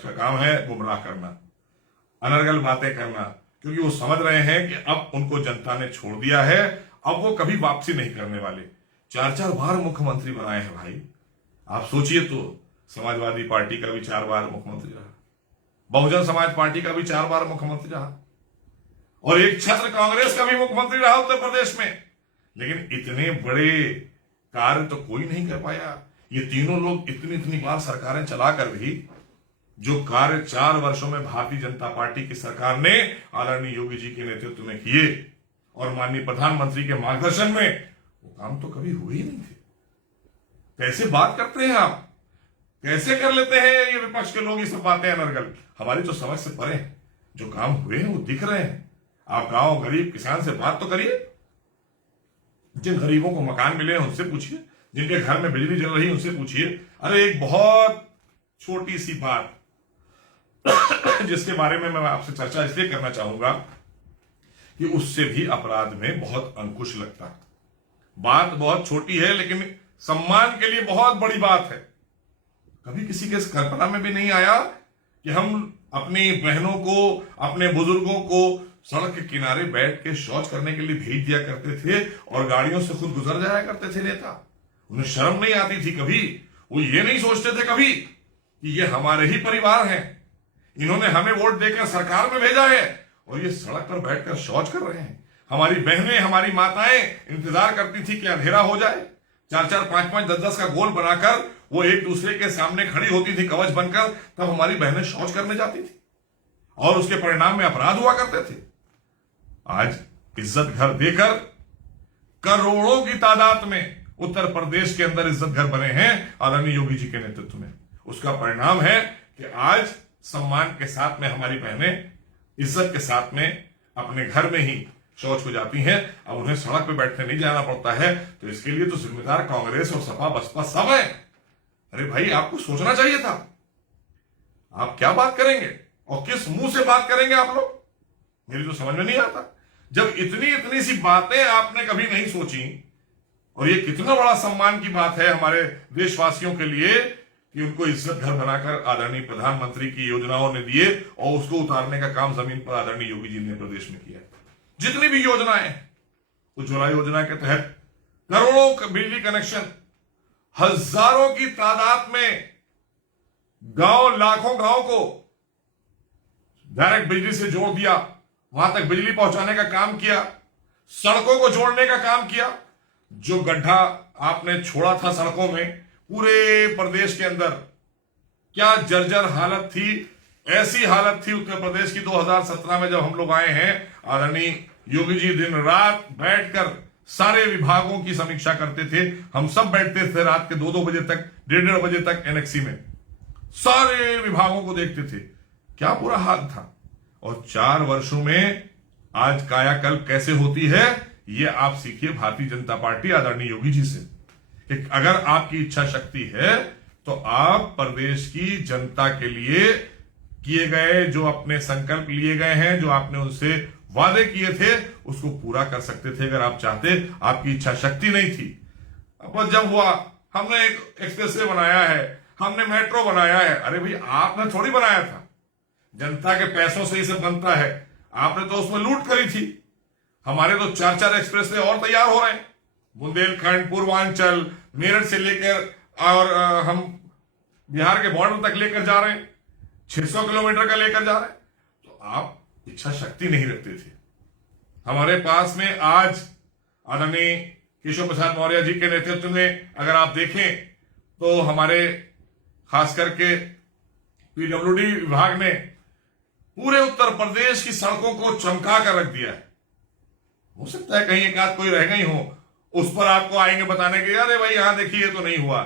का काम है गुमराह करना, अनर्गल बातें करना, क्योंकि वो समझ रहे हैं कि अब उनको जनता ने छोड़ दिया है, अब वो कभी वापसी नहीं करने वाले। 4-4 बार मुख्यमंत्री बनाए हैं भाई, आप सोचिए तो। समाजवादी पार्टी का भी 4 बार मुख्यमंत्री रहा, बहुजन समाज पार्टी का भी 4 बार मुख्यमंत्री रहा, और एक छत्र कांग्रेस का भी मुख्यमंत्री रहा उत्तर प्रदेश में। लेकिन इतने बड़े कार्य तो कोई नहीं कर पाया। ये तीनों लोग इतनी बार सरकारें चलाकर भी जो कार्य 4 वर्षों में भारतीय जनता पार्टी की सरकार ने आदरणीय योगी जी के नेतृत्व में किए और माननीय प्रधानमंत्री के मार्गदर्शन में, वो काम तो कभी हुए ही नहीं थे। कैसे बात करते हैं आप, कैसे कर लेते हैं ये विपक्ष के लोग ये सब बातें अनर्गल? हमारी तो समझ से परे हैं। जो काम हुए हैं वो दिख रहे हैं। आप गांव गरीब किसान से बात तो करिए, जिन गरीबों को मकान मिले हैं उनसे पूछिए, जिनके घर में बिजली जल रही है उनसे पूछिए। अरे एक बहुत छोटी सी बात जिसके बारे में मैं आपसे चर्चा इसलिए करना चाहूंगा कि उससे भी अपराध में बहुत अंकुश लगता है। बात बहुत छोटी है लेकिन सम्मान के लिए बहुत बड़ी बात है। कभी किसी के कल्पना में भी नहीं आया कि हम अपनी बहनों को, अपने बुजुर्गों को सड़क के किनारे बैठ के शौच करने के लिए भेज दिया करते थे और गाड़ियों से खुद गुजर जाया करते थे नेता। उन्हें शर्म नहीं आती थी कभी? वो ये नहीं सोचते थे कभी कि ये हमारे ही परिवार हैं, इन्होंने हमें वोट देकर सरकार में भेजा है और ये सड़क पर बैठकर शौच कर रहे हैं। हमारी बहनें, हमारी माताएं इंतजार करती थी कि अंधेरा हो जाए, 4-4, 5-5, 10-10 का गोल बनाकर वो एक दूसरे के सामने खड़ी होती थी कवच बनकर, तब हमारी बहनें शौच करने जाती थी और उसके परिणाम में अपराध हुआ करते थे। आज इज्जत घर देकर करोड़ों की तादाद में उत्तर प्रदेश के अंदर इज्जत घर बने हैं आदरणीय योगी जी के नेतृत्व में। उसका परिणाम है कि आज सम्मान के साथ में हमारी बहनें इज्जत के साथ में अपने घर में ही शौच हो जाती हैं। अब उन्हें सड़क पे बैठने नहीं जाना पड़ता है। तो इसके लिए तो जिम्मेदार कांग्रेस और सपा बसपा सब है। अरे भाई, आपको सोचना चाहिए था। आप क्या बात करेंगे और किस मुंह से बात करेंगे आप लोग, मेरी तो समझ में नहीं आता। जब इतनी सी बातें आपने कभी नहीं सोची, और ये कितना बड़ा सम्मान की बात है हमारे देशवासियों के लिए कि उनको इज्जत घर बनाकर आदरणीय प्रधानमंत्री की योजनाओं ने दिए और उसको उतारने का काम जमीन पर आदरणीय योगी जी ने प्रदेश में किया। जितनी भी योजनाएं, उज्ज्वला योजना के तहत करोड़ों का बिजली कनेक्शन, हजारों की तादाद में गांव, लाखों गांव को डायरेक्ट बिजली से जोड़ दिया, वहां तक बिजली पहुंचाने का काम किया, सड़कों को जोड़ने का काम किया। जो गड्ढा आपने छोड़ा था सड़कों में, पूरे प्रदेश के अंदर क्या जर्जर हालत थी, ऐसी हालत थी उत्तर प्रदेश की 2017 में जब हम लोग आए हैं। आदरणीय योगी जी दिन रात बैठकर सारे विभागों की समीक्षा करते थे। हम सब बैठते थे रात के 2-2 बजे तक, 1:30 बजे तक एनेक्सी में, सारे विभागों को देखते थे। क्या बुरा हाल था। और 4 वर्षों में आज कायाकल्प कैसे होती है, ये आप सीखिए भारतीय जनता पार्टी आदरणीय योगी जी से। कि अगर आपकी इच्छा शक्ति है तो आप प्रदेश की जनता के लिए किए गए जो अपने संकल्प लिए गए हैं, जो आपने उनसे वादे किए थे, उसको पूरा कर सकते थे अगर आप चाहते। आपकी इच्छा शक्ति नहीं थी। अब जब हुआ, हमने एक एक्सप्रेसवे बनाया है, हमने मेट्रो बनाया है। अरे भाई, आपने थोड़ी बनाया था, जनता के पैसों से ही सब बनता है। आपने तो उसमें लूट करी थी। हमारे तो 4-4 एक्सप्रेस वे और तैयार हो रहे हैं, बुंदेलखंड, पूर्वांचल, मेरठ से लेकर और हम बिहार के बॉर्डर तक लेकर जा रहे हैं, 600 किलोमीटर का लेकर जा रहे हैं। तो आप इच्छा शक्ति नहीं रखते थे। हमारे पास में आज आदरणीय केशव प्रसाद मौर्य जी के नेतृत्व में अगर आप देखें तो हमारे खास करके पीडब्ल्यूडी विभाग ने पूरे उत्तर प्रदेश की सड़कों को चमका कर रख दिया है। हो सकता है कहीं एक आध कोई रह गई हो, उस पर आपको आएंगे बताने के, अरे भाई यहां देखिए तो नहीं हुआ।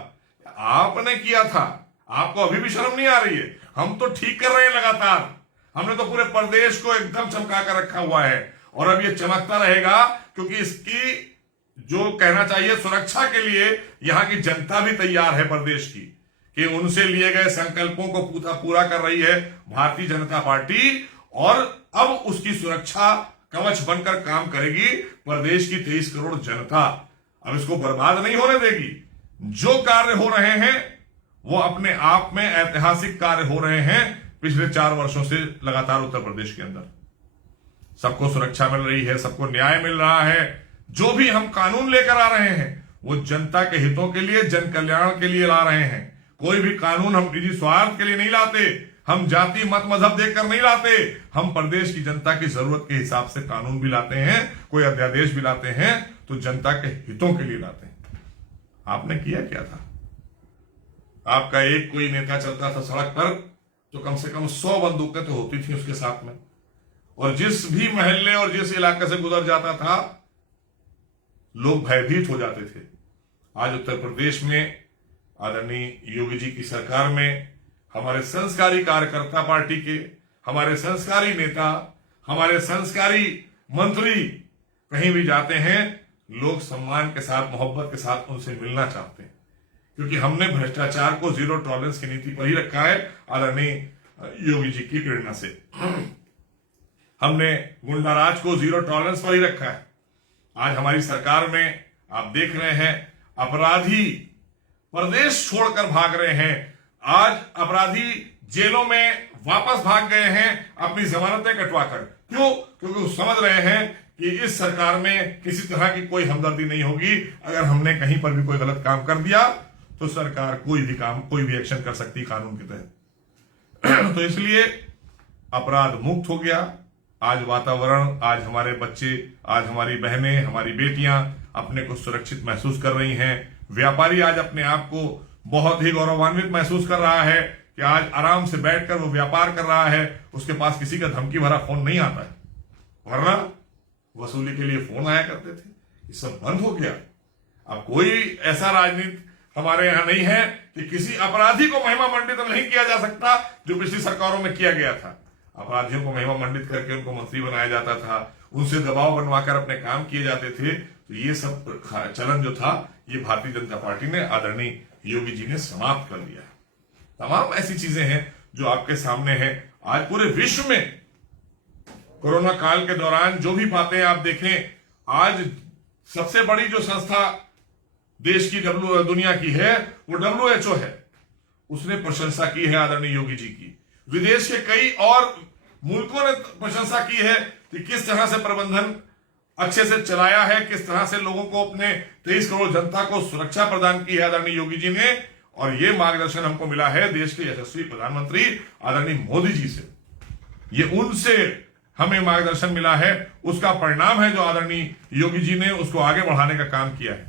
आपने किया था, आपको अभी भी शर्म नहीं आ रही है? हम तो ठीक कर रहे हैं लगातार। हमने तो पूरे प्रदेश को एकदम चमका कर रखा हुआ है और अब ये चमकता रहेगा, क्योंकि इसकी जो कहना चाहिए सुरक्षा के लिए यहां की जनता भी तैयार है प्रदेश की, कि उनसे लिए गए संकल्पों को पूरा कर रही है भारतीय जनता पार्टी, और अब उसकी सुरक्षा कवच बनकर काम करेगी प्रदेश की 23 करोड़ जनता। अब इसको बर्बाद नहीं होने देगी। जो कार्य हो रहे हैं वो अपने आप में ऐतिहासिक कार्य हो रहे हैं पिछले 4 वर्षों से लगातार उत्तर प्रदेश के अंदर। सबको सुरक्षा मिल रही है, सबको न्याय मिल रहा है। जो भी हम कानून लेकर आ रहे हैं वो जनता के हितों के लिए, जन कल्याण के लिए ला रहे हैं। कोई भी कानून हम निजी स्वार्थ के लिए नहीं लाते, हम जाति मत मजहब देखकर नहीं लाते। हम प्रदेश की जनता की जरूरत के हिसाब से कानून भी लाते हैं, कोई अध्यादेश भी लाते हैं तो जनता के हितों के लिए लाते हैं। आपने किया क्या था? आपका एक कोई नेता चलता था सड़क पर तो कम से कम 100 बंदूकें तो होती थी उसके साथ में, और जिस भी महल्ले और जिस इलाके से गुजर जाता था लोग भयभीत हो जाते थे। आज उत्तर प्रदेश में आदरणीय योगी जी की सरकार में हमारे संस्कारी कार्यकर्ता पार्टी के, हमारे संस्कारी नेता, हमारे संस्कारी मंत्री कहीं भी जाते हैं, लोग सम्मान के साथ, मोहब्बत के साथ उनसे मिलना चाहते हैं, क्योंकि हमने भ्रष्टाचार को जीरो टॉलरेंस की नीति पर ही रखा है आदरणीय योगी जी की प्रेरणा से। हमने गुंडाराज को जीरो टॉलरेंस पर ही रखा है। आज हमारी सरकार में आप देख रहे हैं अपराधी प्रदेश छोड़कर भाग रहे हैं। आज अपराधी जेलों में वापस भाग गए हैं अपनी जमानतें कटवाकर। क्यों? क्योंकि वो समझ रहे हैं कि इस सरकार में किसी तरह की कोई हमदर्दी नहीं होगी। अगर हमने कहीं पर भी कोई गलत काम कर दिया तो सरकार कोई भी काम, कोई भी एक्शन कर सकती कानून के तहत। तो इसलिए अपराध मुक्त हो गया आज वातावरण। आज हमारे बच्चे, आज हमारी बहनें, हमारी बेटियां अपने को सुरक्षित महसूस कर रही हैं। व्यापारी आज अपने आप को बहुत ही गौरवान्वित महसूस कर रहा है कि आज आराम से बैठकर वो व्यापार कर रहा है, उसके पास किसी का धमकी भरा फोन नहीं आता है। वरना वसूली के लिए फोन आया करते थे, ये सब बंद हो गया। अब कोई ऐसा राजनीति हमारे यहां नहीं है कि किसी अपराधी को महिमा मंडित नहीं किया जा सकता जो पिछली सरकारों में किया गया था। अपराधियों को महिमा मंडित करके उनको मंत्री बनाया जाता था, उनसे दबाव बनवाकर अपने काम किए जाते थे। तो ये सब चलन जो था ये भारतीय जनता पार्टी ने, आदरणीय योगी जी ने समाप्त कर दिया है। तमाम ऐसी चीजें हैं जो आपके सामने हैं। आज पूरे विश्व में कोरोना काल के दौरान जो भी बातें आप देखें, आज सबसे बड़ी जो संस्था देश की दुनिया की है वो WHO है। उसने प्रशंसा की है आदरणीय योगी जी की। विदेश के कई और मुल्कों ने प्रशंसा की है कि किस तरह से प्रबंधन अच्छे से चलाया है, किस तरह से लोगों को, अपने 23 करोड़ जनता को सुरक्षा प्रदान की है आदरणीय योगी जी ने। और ये मार्गदर्शन हमको मिला है देश के यशस्वी प्रधानमंत्री आदरणीय मोदी जी से। ये उनसे हमें मार्गदर्शन मिला है, उसका परिणाम है जो आदरणीय योगी जी ने उसको आगे बढ़ाने का काम किया है।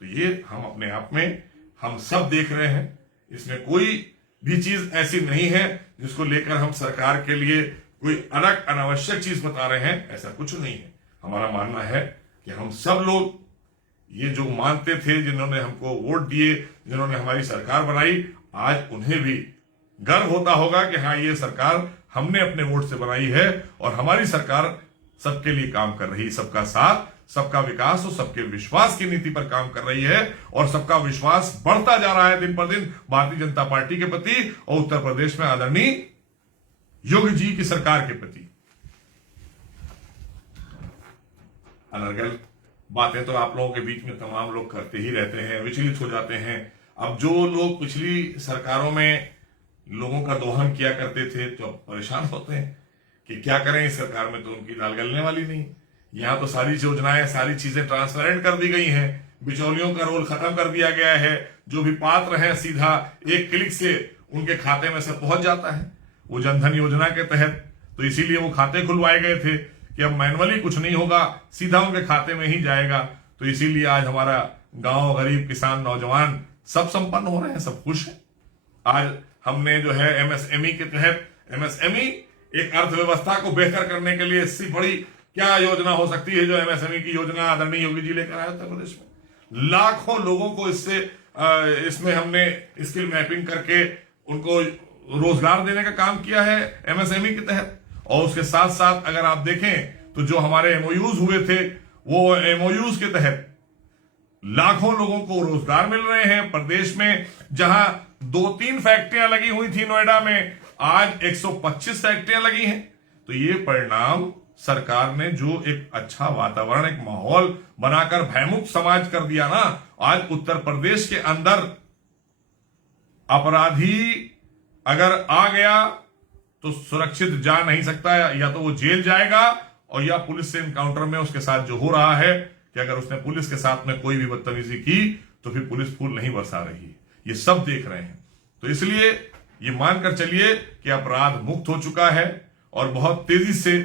तो ये हम अपने आप में हम सब देख रहे हैं। इसमें कोई भी चीज ऐसी नहीं है जिसको लेकर हम सरकार के लिए कोई अलग अनावश्यक चीज बता रहे हैं, ऐसा कुछ नहीं है। हमारा मानना है कि हम सब लोग ये जो मानते थे, जिन्होंने हमको वोट दिए, जिन्होंने हमारी सरकार बनाई, आज उन्हें भी गर्व होता होगा कि हाँ, ये सरकार हमने अपने वोट से बनाई है और हमारी सरकार सबके लिए काम कर रही है। सबका साथ, सबका विकास और सबके विश्वास की नीति पर काम कर रही है और सबका विश्वास बढ़ता जा रहा है दिन पर दिन भारतीय जनता पार्टी के प्रति और उत्तर प्रदेश में आदरणीय योगी जी की सरकार के प्रति। अनर्गल बातें तो आप लोगों के बीच में तमाम लोग करते ही रहते हैं, विचलित हो जाते हैं। अब जो लोग पिछली सरकारों में लोगों का दोहन किया करते थे तो अब परेशान होते हैं कि क्या करें, इस सरकार में तो उनकी दाल गलने वाली नहीं। यहां तो सारी योजनाएं, सारी चीजें ट्रांसपेरेंट कर दी गई हैं, बिचौलियों का रोल खत्म कर दिया गया है। जो भी पात्र हैं सीधा एक क्लिक से उनके खाते में से पहुंच जाता है, वो जनधन योजना के तहत। तो इसीलिए वो खाते खुलवाए गए थे कि अब मैनुअली कुछ नहीं होगा, सीधा उनके खाते में ही जाएगा। तो इसीलिए आज हमारा गांव, गरीब, किसान, नौजवान सब संपन्न हो रहे हैं, सब खुश हैं। आज हमने जो है एमएसएमई के तहत, एमएसएमई एक अर्थव्यवस्था को बेहतर करने के लिए इससे बड़ी क्या योजना हो सकती है जो एमएसएमई की योजना आदरणीय योगी जी लेकर आए उत्तर प्रदेश में। लाखों लोगों को इसमें हमने स्किल मैपिंग करके उनको रोजगार देने का काम किया है एमएसएमई के तहत। और उसके साथ साथ अगर आप देखें तो जो हमारे एमओयूज हुए थे, वो एमओयूज के तहत लाखों लोगों को रोजगार मिल रहे हैं। प्रदेश में जहां 2-3 फैक्ट्रियां लगी हुई थी नोएडा में, आज 125 फैक्ट्रियां लगी हैं। तो ये परिणाम सरकार ने जो एक अच्छा वातावरण, एक माहौल बनाकर भयमुक्त समाज कर दिया ना, आज उत्तर प्रदेश के अंदर अपराधी अगर आ गया तो सुरक्षित जा नहीं सकता, या तो वो जेल जाएगा और या पुलिस से इनकाउंटर में उसके साथ जो हो रहा है कि अगर उसने पुलिस के साथ में कोई भी बदतमीजी की तो फिर पुलिस फूल नहीं बरसा रही है। ये सब देख रहे हैं। तो इसलिए ये मानकर चलिए कि अपराध मुक्त हो चुका है और बहुत तेजी से।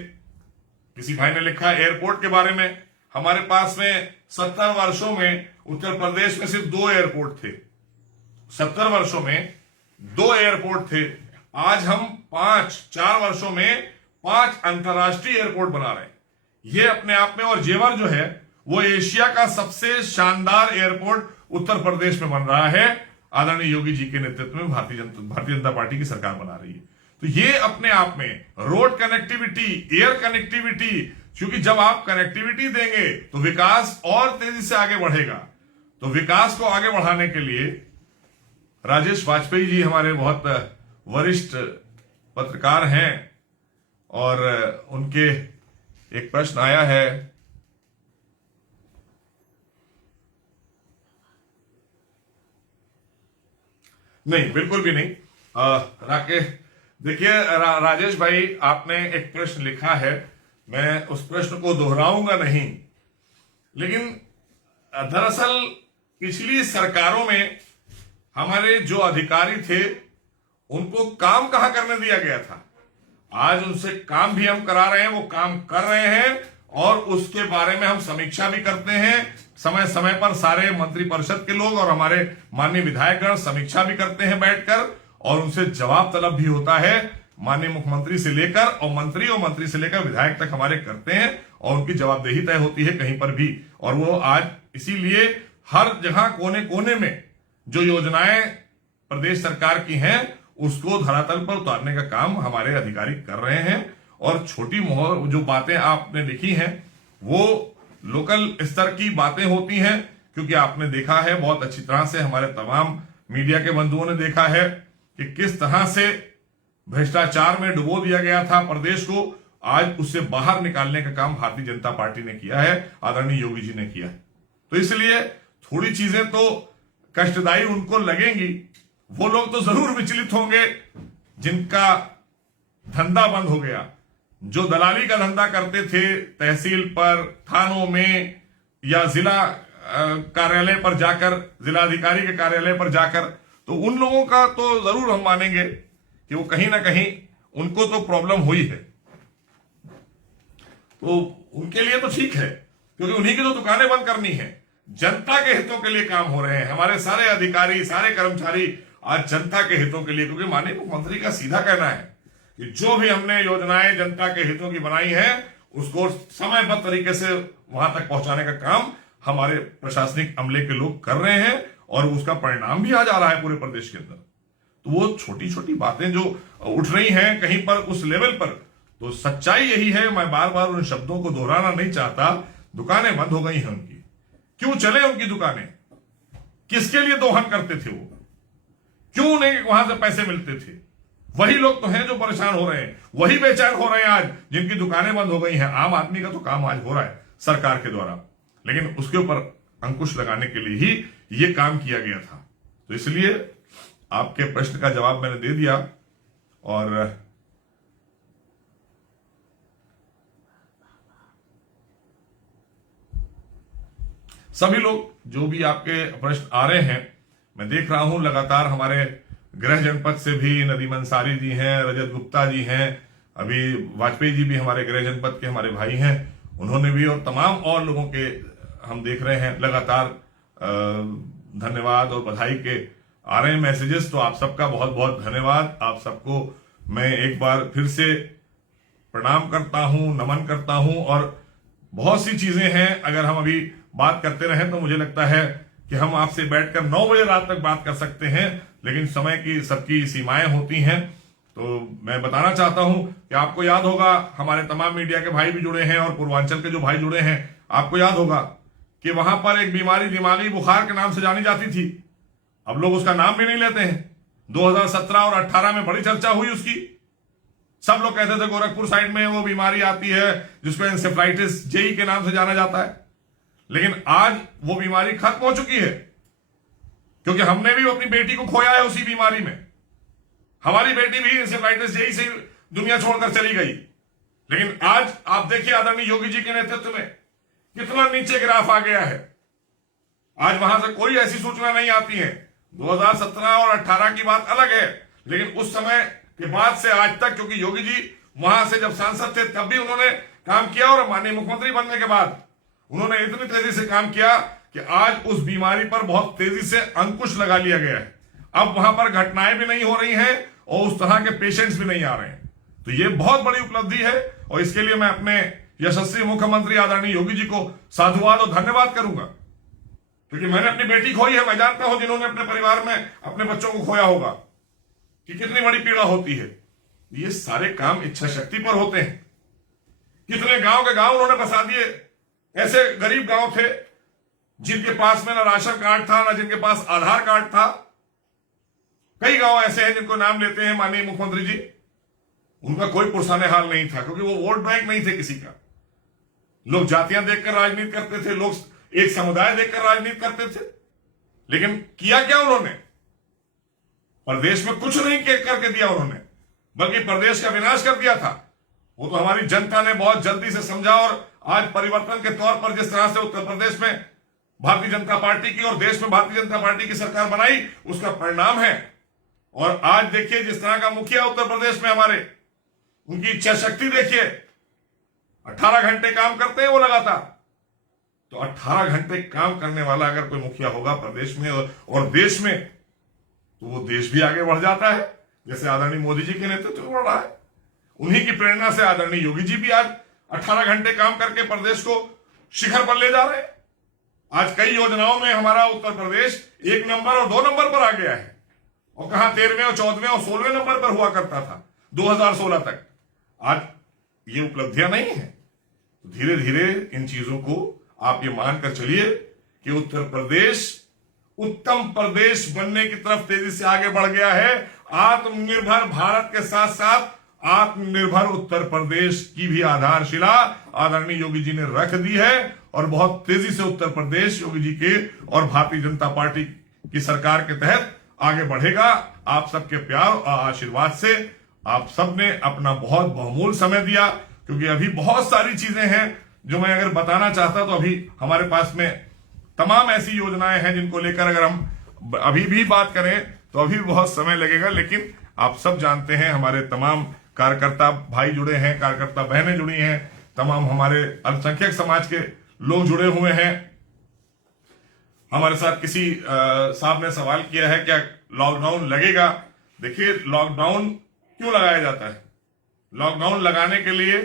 किसी भाई ने लिखा एयरपोर्ट के बारे में, हमारे पास में 70 वर्षों में उत्तर प्रदेश में सिर्फ 2 एयरपोर्ट थे। 70 वर्षों में 2 एयरपोर्ट थे। आज हम 4 वर्षों में 5 अंतरराष्ट्रीय एयरपोर्ट बना रहे हैं। ये अपने आप में, और जेवर जो है वो एशिया का सबसे शानदार एयरपोर्ट उत्तर प्रदेश में बन रहा है। आदरणीय योगी जी के नेतृत्व में भारतीय जनता पार्टी की सरकार बना रही है। तो ये अपने आप में रोड कनेक्टिविटी, एयर कनेक्टिविटी, क्योंकि जब आप कनेक्टिविटी देंगे तो विकास और तेजी से आगे बढ़ेगा। तो विकास को आगे बढ़ाने के लिए राजेश वाजपेयी जी हमारे बहुत वरिष्ठ पत्रकार हैं और उनके एक प्रश्न आया है। नहीं, बिल्कुल भी नहीं। राकेश, देखिए राजेश भाई, आपने एक प्रश्न लिखा है, मैं उस प्रश्न को दोहराऊंगा नहीं, लेकिन दरअसल पिछली सरकारों में हमारे जो अधिकारी थे उनको काम कहां करने दिया गया था। आज उनसे काम भी हम करा रहे हैं, वो काम कर रहे हैं और उसके बारे में हम समीक्षा भी करते हैं। समय समय पर सारे मंत्रिपरिषद के लोग और हमारे माननीय विधायकगण समीक्षा भी करते हैं बैठकर, और उनसे जवाब तलब भी होता है। माननीय मुख्यमंत्री से लेकर और मंत्री से लेकर विधायक तक हमारे करते हैं और उनकी जवाबदेही तय होती है कहीं पर भी। और वो आज इसीलिए हर जगह कोने कोने में जो योजनाएं प्रदेश सरकार की हैं उसको धरातल पर उतारने का काम हमारे अधिकारी कर रहे हैं। और छोटी मोहर जो बातें आपने लिखी हैं वो लोकल स्तर की बातें होती हैं, क्योंकि आपने देखा है बहुत अच्छी तरह से, हमारे तमाम मीडिया के बंधुओं ने देखा है कि किस तरह से भ्रष्टाचार में डुबो दिया गया था प्रदेश को। आज उससे बाहर निकालने का काम भारतीय जनता पार्टी ने किया है, आदरणीय योगी जी ने किया है। तो इसलिए थोड़ी चीजें तो कष्टदायी उनको लगेंगी। वो लोग तो जरूर विचलित होंगे जिनका धंधा बंद हो गया, जो दलाली का धंधा करते थे तहसील पर, थानों में या जिला कार्यालय पर जाकर, जिलाधिकारी के कार्यालय पर जाकर। तो उन लोगों का तो जरूर हम मानेंगे कि वो कहीं ना कहीं उनको तो प्रॉब्लम हुई है। तो उनके लिए तो ठीक है, क्योंकि उन्हीं की तो दुकानें बंद करनी है। जनता के हितों के लिए काम हो रहे हैं हमारे सारे अधिकारी, सारे कर्मचारी आज जनता के हितों के लिए। क्योंकि माननीय मुख्यमंत्री का सीधा कहना है कि जो भी हमने योजनाएं जनता के हितों की बनाई है उसको समयबद्ध तरीके से वहां तक पहुंचाने का काम हमारे प्रशासनिक अमले के लोग कर रहे हैं और उसका परिणाम भी आ जा रहा है पूरे प्रदेश के अंदर। तो वो छोटी छोटी बातें जो उठ रही हैं कहीं पर उस लेवल पर, तो सच्चाई यही है। मैं बार बार उन शब्दों को दोहराना नहीं चाहता। दुकानें बंद हो गई हैं उनकी। क्यों चले उनकी दुकानें? किसके लिए दोहन करते थे वो? क्यों उन्हें वहां से पैसे मिलते थे? वही लोग तो हैं जो परेशान हो रहे हैं, वही बेचैन हो रहे हैं आज, जिनकी दुकानें बंद हो गई हैं। आम आदमी का तो काम आज हो रहा है सरकार के द्वारा, लेकिन उसके ऊपर अंकुश लगाने के लिए ही ये काम किया गया था। तो इसलिए आपके प्रश्न का जवाब मैंने दे दिया। और सभी लोग जो भी आपके प्रश्न आ रहे हैं, मैं देख रहा हूं लगातार हमारे गृह जनपद से भी नदीम अंसारी जी हैं, रजत गुप्ता जी हैं, अभी वाजपेयी जी भी हमारे गृह जनपद के हमारे भाई हैं, उन्होंने भी, और तमाम और लोगों के हम देख रहे हैं लगातार धन्यवाद और बधाई के आ रहे हैं मैसेजेस। तो आप सबका बहुत बहुत धन्यवाद। आप सबको मैं एक बार फिर से प्रणाम करता हूं, नमन करता हूं। और बहुत सी चीजें हैं, अगर हम अभी बात करते रहें तो मुझे लगता है कि हम आपसे बैठकर 9 बजे रात तक बात कर सकते हैं, लेकिन समय की सबकी सीमाएं होती हैं। तो मैं बताना चाहता हूं कि आपको याद होगा, हमारे तमाम मीडिया के भाई भी जुड़े हैं और पूर्वांचल के जो भाई जुड़े हैं, आपको याद होगा कि वहां पर एक बीमारी दिमागी बुखार के नाम से जानी जाती थी। अब लोग उसका नाम भी नहीं लेते हैं। 2017 और 18 में बड़ी चर्चा हुई उसकी। सब लोग कहते थे गोरखपुर साइड में वो बीमारी आती है जिसको एंसेफ्लाइटिस जेई के नाम से जाना जाता है, लेकिन आज वो बीमारी खत्म हो चुकी है, क्योंकि हमने भी अपनी बेटी को खोया है उसी बीमारी में। हमारी बेटी भी एंसेफ्लाइटिस जेई से दुनिया छोड़कर चली गई। लेकिन आज आप देखिए आदरणीय योगी जी के नेतृत्व में कितना नीचे ग्राफ आ गया है। आज वहां से कोई ऐसी सूचना नहीं आती है। 2017 और 18 की बात अलग है, लेकिन उस समय के बाद से आज तक, क्योंकि योगी जी वहां से जब सांसद थे तब भी उन्होंने काम किया, और माननीय मुख्यमंत्री बनने के बाद उन्होंने इतनी तेजी से काम किया कि आज उस बीमारी पर बहुत तेजी से अंकुश लगा लिया गया है। अब वहां पर घटनाएं भी नहीं हो रही हैं और उस तरह के पेशेंट्स भी नहीं आ रहे हैं। तो ये बहुत बड़ी उपलब्धि है, और इसके लिए मैं अपने यशस्वी मुख्यमंत्री आदरणीय योगी जी को साधुवाद और धन्यवाद करूंगा, क्योंकि मैंने अपनी बेटी खोई है। मैं जानता हूं जिन्होंने अपने परिवार में अपने बच्चों को खोया होगा कि कितनी बड़ी पीड़ा होती है। ये सारे काम इच्छा शक्ति पर होते हैं। कितने गांव के गांव उन्होंने बसा दिए। ऐसे गरीब गांव थे जिनके पास में ना राशन कार्ड था, ना जिनके पास आधार कार्ड था। कई गांव ऐसे हैं जिनको नाम लेते हैं माननीय मुख्यमंत्री जी, उनका कोई पुरसाने हाल नहीं था, क्योंकि वो वोट बैंक नहीं थे किसी का। लोग जातियां देखकर राजनीति करते थे, लोग एक समुदाय देखकर राजनीति करते थे। लेकिन किया क्या उन्होंने? प्रदेश में कुछ नहीं करके दिया उन्होंने, बल्कि प्रदेश का विनाश कर दिया था। वो तो हमारी जनता ने बहुत जल्दी से समझा, और आज परिवर्तन के तौर पर जिस तरह से उत्तर प्रदेश में भारतीय जनता पार्टी की और देश में भारतीय जनता पार्टी की सरकार बनाई, उसका परिणाम है। और आज देखिए जिस तरह का मुखिया उत्तर प्रदेश में हमारे, उनकी इच्छा शक्ति देखिए। 18 घंटे काम करते हैं वो लगातार। तो 18 घंटे काम करने वाला अगर कोई मुखिया होगा प्रदेश में और देश में, तो वो देश भी आगे बढ़ जाता है, जैसे आदरणीय मोदी जी के नेतृत्व में बढ़ रहा है। उन्हीं की प्रेरणा से आदरणीय योगी जी भी आज 18 घंटे काम करके प्रदेश को शिखर पर ले जा रहे हैं। आज कई योजनाओं में हमारा उत्तर प्रदेश 1 नंबर और 2 नंबर पर आ गया है, और कहां 13वें और 14वें और 16वें नंबर पर हुआ करता था 2016 तक। आज ये उपलब्धियां नहीं है। तो धीरे धीरे इन चीजों को आप ये मानकर चलिए कि उत्तर प्रदेश उत्तम प्रदेश बनने की तरफ तेजी से आगे बढ़ गया है। आत्मनिर्भर भारत के साथ साथ आत्मनिर्भर उत्तर प्रदेश की भी आधारशिला आदरणीय योगी जी ने रख दी है, और बहुत तेजी से उत्तर प्रदेश योगी जी के और भारतीय जनता पार्टी की सरकार के तहत आगे बढ़ेगा। आप सबके प्यार और आशीर्वाद से आप सबने अपना बहुत बहुमूल्य समय दिया, क्योंकि अभी बहुत सारी चीजें हैं जो मैं अगर बताना चाहता तो अभी हमारे पास में तमाम ऐसी योजनाएं हैं जिनको लेकर अगर हम अभी भी बात करें तो अभी बहुत समय लगेगा। लेकिन आप सब जानते हैं, हमारे तमाम कार्यकर्ता भाई जुड़े हैं, कार्यकर्ता बहनें जुड़ी हैं, तमाम हमारे अल्पसंख्यक समाज के लोग जुड़े हुए हैं। हमारे साथ किसी साहब ने सवाल किया है क्या लॉकडाउन लगेगा। देखिए, लॉकडाउन क्यों लगाया जाता है? लॉकडाउन लगाने के लिए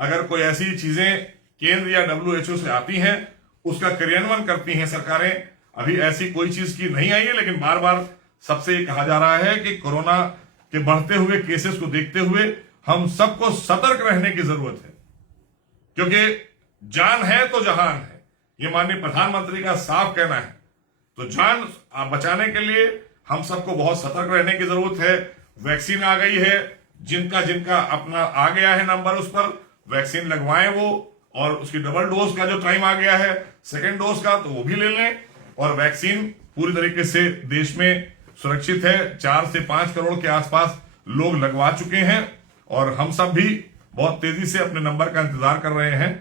अगर कोई ऐसी चीजें केंद्र या WHO से आती हैं, उसका क्रियान्वयन करती हैं सरकारें। अभी ऐसी कोई चीज की नहीं आई है, लेकिन बार बार सबसे ये कहा जा रहा है कि कोरोना के बढ़ते हुए केसेस को देखते हुए हम सबको सतर्क रहने की जरूरत है, क्योंकि जान है तो जहान है, ये माननीय प्रधानमंत्री का साफ कहना है। तो जान बचाने के लिए हम सबको बहुत सतर्क रहने की जरूरत है। वैक्सीन आ गई है, जिनका जिनका अपना आ गया है नंबर, उस पर वैक्सीन लगवाएं वो, और उसकी डबल डोज का जो टाइम आ गया है सेकेंड डोज का, तो वो भी ले लें। और वैक्सीन पूरी तरीके से देश में सुरक्षित है। 4 से 5 करोड़ के आसपास लोग लगवा चुके हैं और हम सब भी बहुत तेजी से अपने नंबर का इंतजार कर रहे हैं।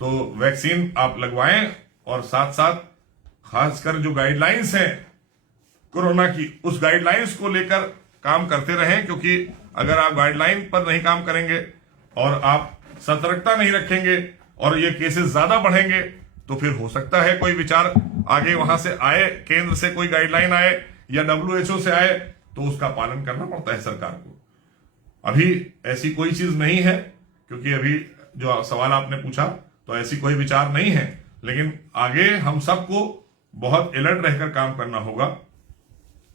तो वैक्सीन आप लगवाएं और साथ साथ खासकर जो गाइडलाइंस हैं कोरोना की, उस गाइडलाइंस को लेकर काम करते रहें, क्योंकि अगर आप गाइडलाइन पर नहीं काम करेंगे और आप सतर्कता नहीं रखेंगे और ये केसेस ज्यादा बढ़ेंगे तो फिर हो सकता है कोई विचार आगे वहां से आए, केंद्र से कोई गाइडलाइन आए या WHO से आए तो उसका पालन करना पड़ता है सरकार को। अभी ऐसी कोई चीज नहीं है, क्योंकि अभी जो सवाल आपने पूछा तो ऐसी कोई विचार नहीं है, लेकिन आगे हम सबको बहुत अलर्ट रहकर काम करना होगा,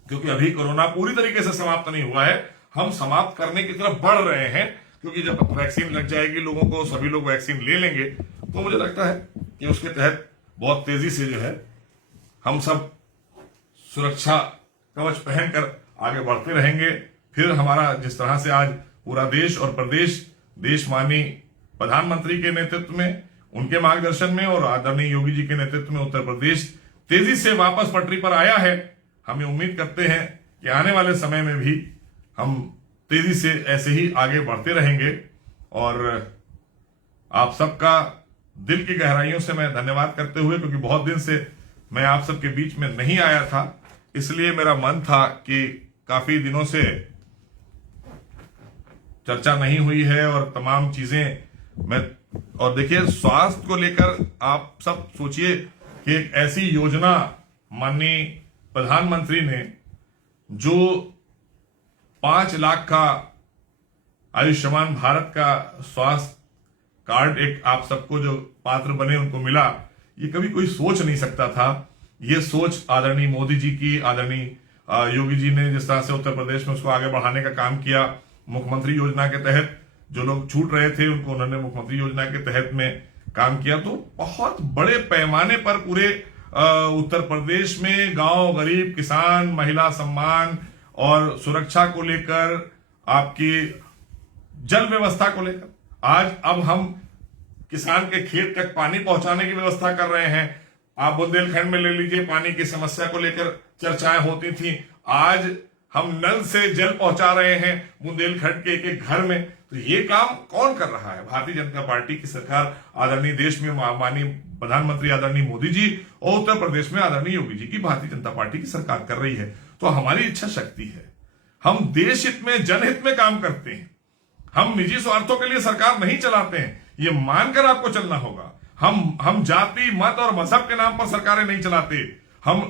क्योंकि अभी कोरोना पूरी तरीके से समाप्त नहीं हुआ है। हम समाप्त करने की तरफ बढ़ रहे हैं, क्योंकि जब वैक्सीन लग जाएगी लोगों को, सभी लोग वैक्सीन ले लेंगे, तो मुझे लगता है कि उसके तहत बहुत तेजी से जो है हम सब सुरक्षा कवच पहनकर आगे बढ़ते रहेंगे। फिर हमारा जिस तरह से आज पूरा देश और प्रदेश देश माननीय प्रधानमंत्री के नेतृत्व में, उनके मार्गदर्शन में और आदरणीय योगी जी के नेतृत्व में उत्तर प्रदेश तेजी से वापस पटरी पर आया है। हमें उम्मीद करते हैं कि आने वाले समय में भी हम तेजी से ऐसे ही आगे बढ़ते रहेंगे। और आप सबका दिल की गहराइयों से मैं धन्यवाद करते हुए, क्योंकि बहुत दिन से मैं आप सबके बीच में नहीं आया था, इसलिए मेरा मन था कि काफी दिनों से चर्चा नहीं हुई है और तमाम चीजें मैं, और देखिए स्वास्थ्य को लेकर आप सब सोचिए कि एक ऐसी योजना माननीय प्रधानमंत्री ने जो 5 लाख का आयुष्मान भारत का स्वास्थ्य कार्ड एक आप सबको जो पात्र बने उनको मिला, ये कभी कोई सोच नहीं सकता था। ये सोच आदरणीय मोदी जी की, आदरणीय योगी जी ने जिस तरह से उत्तर प्रदेश में उसको आगे बढ़ाने का काम किया, मुख्यमंत्री योजना के तहत जो लोग छूट रहे थे उनको उन्होंने मुख्यमंत्री योजना के तहत में काम किया। तो बहुत बड़े पैमाने पर पूरे उत्तर प्रदेश में गांव, गरीब, किसान, महिला सम्मान और सुरक्षा को लेकर, आपकी जल व्यवस्था को लेकर, आज अब हम किसान के खेत तक पानी पहुंचाने की व्यवस्था कर रहे हैं। आप बुंदेलखंड में ले लीजिए, पानी की समस्या को लेकर चर्चाएं होती थी, आज हम नल से जल पहुंचा रहे हैं बुंदेलखंड के एक एक घर में। तो ये काम कौन कर रहा है? भारतीय जनता पार्टी की सरकार, आदरणीय देश में माननीय प्रधानमंत्री आदरणीय मोदी जी और उत्तर प्रदेश में आदरणीय योगी जी की भारतीय जनता पार्टी की सरकार कर रही है। तो हमारी इच्छा शक्ति है, हम देश हित में, जनहित में काम करते हैं। हम निजी स्वार्थों के लिए सरकार नहीं चलाते हैं, ये मानकर आपको चलना होगा। हम जाति, मत और मजहब के नाम पर सरकारें नहीं चलाते। हम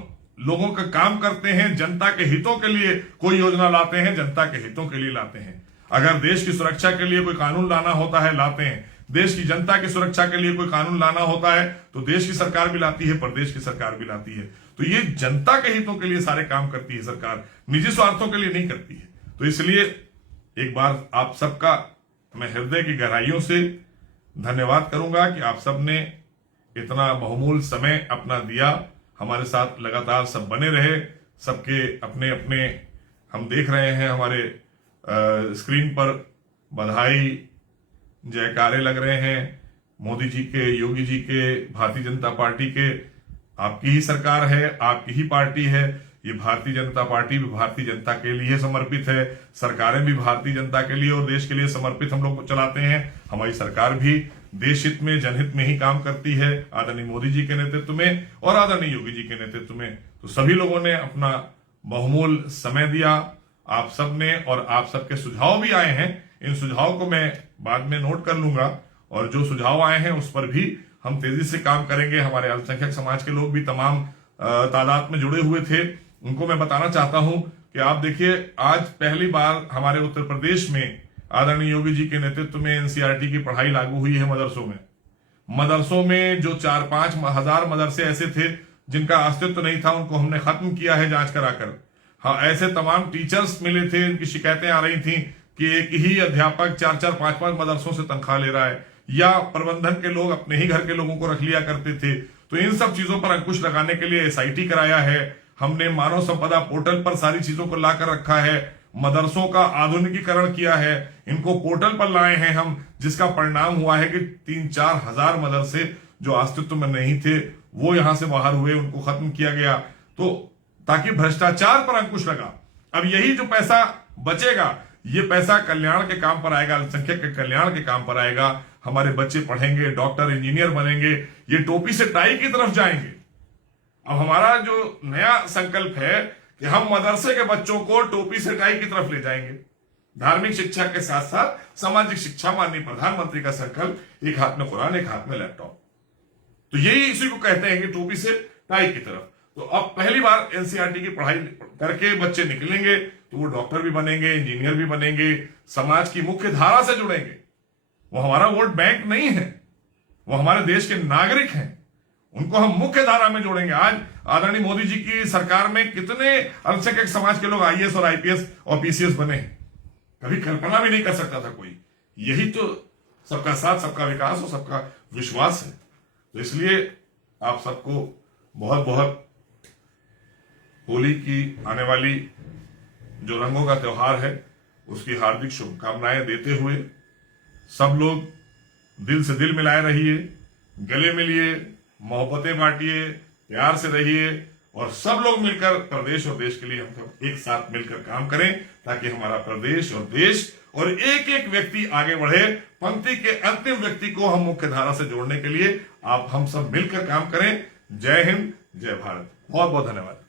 लोगों का काम करते हैं, जनता के हितों के लिए कोई योजना लाते हैं, जनता के हितों के लिए लाते हैं। अगर देश की सुरक्षा के लिए कोई कानून लाना होता है, लाते हैं। देश की जनता की सुरक्षा के लिए कोई कानून लाना होता है तो देश की सरकार भी लाती है, प्रदेश की सरकार भी लाती है। तो ये जनता के हितों के लिए सारे काम करती है सरकार, निजी स्वार्थों के लिए नहीं करती है। तो इसलिए एक बार आप सबका मैं हृदय की गहराइयों से धन्यवाद करूंगा कि आप सब ने इतना बहुमूल्य समय अपना दिया, हमारे साथ लगातार सब बने रहे। सबके अपने अपने हम देख रहे हैं हमारे स्क्रीन पर बधाई जयकारे लग रहे हैं मोदी जी के, योगी जी के, भारतीय जनता पार्टी के। आपकी ही सरकार है, आपकी ही पार्टी है। ये भारतीय जनता पार्टी भी भारतीय जनता के लिए समर्पित है, सरकारें भी भारतीय जनता के लिए और देश के लिए समर्पित हम लोग चलाते हैं। हमारी सरकार भी देश हित में, जनहित में ही काम करती है, आदरणीय मोदी जी के नेतृत्व में और आदरणीय योगी जी के नेतृत्व में। तो सभी लोगों ने अपना बहुमूल्य समय दिया, आप सब ने, और आप सबके सुझाव भी आए हैं। इन सुझाव को मैं बाद में नोट कर लूंगा और जो सुझाव आए हैं उस पर भी हम तेजी से काम करेंगे। हमारे अल्पसंख्यक समाज के लोग भी तमाम तादाद में जुड़े हुए थे, उनको मैं बताना चाहता हूं कि आप देखिए, आज पहली बार हमारे उत्तर प्रदेश में आदरणीय योगी जी के नेतृत्व में एनसीईआरटी की पढ़ाई लागू हुई है मदरसों में। मदरसों में जो 4-5 हजार मदरसे ऐसे थे जिनका अस्तित्व नहीं था, उनको हमने खत्म किया है जांच कराकर। हाँ, ऐसे तमाम टीचर्स मिले थे, इनकी शिकायतें आ रही थी कि एक ही अध्यापक 4-4, 5-5 मदरसों से तनख्वाह ले रहा है, या प्रबंधन के लोग अपने ही घर के लोगों को रख लिया करते थे। तो इन सब चीजों पर अंकुश लगाने के लिए एसआईटी कराया है हमने। मानव संपदा पोर्टल पर सारी चीजों को लाकर रखा है, मदरसों का आधुनिकीकरण किया है, इनको पोर्टल पर लाए हैं हम, जिसका परिणाम हुआ है कि 3-4 हजार मदरसे जो अस्तित्व में नहीं थे वो यहां से बाहर हुए, उनको खत्म किया गया। तो ताकि भ्रष्टाचार पर अंकुश लगा। अब यही जो पैसा बचेगा, ये पैसा कल्याण के काम पर आएगा, अल्पसंख्यक के कल्याण के काम पर आएगा। हमारे बच्चे पढ़ेंगे, डॉक्टर इंजीनियर बनेंगे, ये टोपी से टाई की तरफ जाएंगे। अब हमारा जो नया संकल्प है कि हम मदरसे के बच्चों को टोपी से टाई की तरफ ले जाएंगे। धार्मिक शिक्षा के साथ साथ सामाजिक शिक्षा, माननीय प्रधानमंत्री का संकल्प, एक हाथ में कुरान, एक हाथ में लैपटॉप। तो यही इसी को कहते हैं कि टोपी से टाई की तरफ। तो अब पहली बार एनसीईआरटी की पढ़ाई करके बच्चे निकलेंगे तो वो डॉक्टर भी बनेंगे, इंजीनियर भी बनेंगे, समाज की मुख्य धारा से जुड़ेंगे। वो हमारा वोट बैंक नहीं है, वो हमारे देश के नागरिक हैं, उनको हम मुख्य धारा में जोड़ेंगे। आज आदरणीय मोदी जी की सरकार में कितने अल्पसंख्यक समाज के लोग आईएएस और आईपीएस और पीसीएस बने हैं, कभी कल्पना भी नहीं कर सकता था कोई। यही तो सबका साथ, सबका विकास और सबका विश्वास है। तो इसलिए आप सबको बहुत बहुत होली की आने वाली जो रंगों का त्योहार है उसकी हार्दिक शुभकामनाएं देते हुए सब लोग दिल से दिल मिलाए रहिए, गले मिलिए, मोहब्बतें बांटिए, प्यार से रहिए और सब लोग मिलकर प्रदेश और देश के लिए हम सब एक साथ मिलकर काम करें ताकि हमारा प्रदेश और देश और एक एक व्यक्ति आगे बढ़े। पंक्ति के अंतिम व्यक्ति को हम मुख्य धारा से जोड़ने के लिए आप हम सब मिलकर काम करें। जय हिंद, जय भारत। बहुत बहुत धन्यवाद।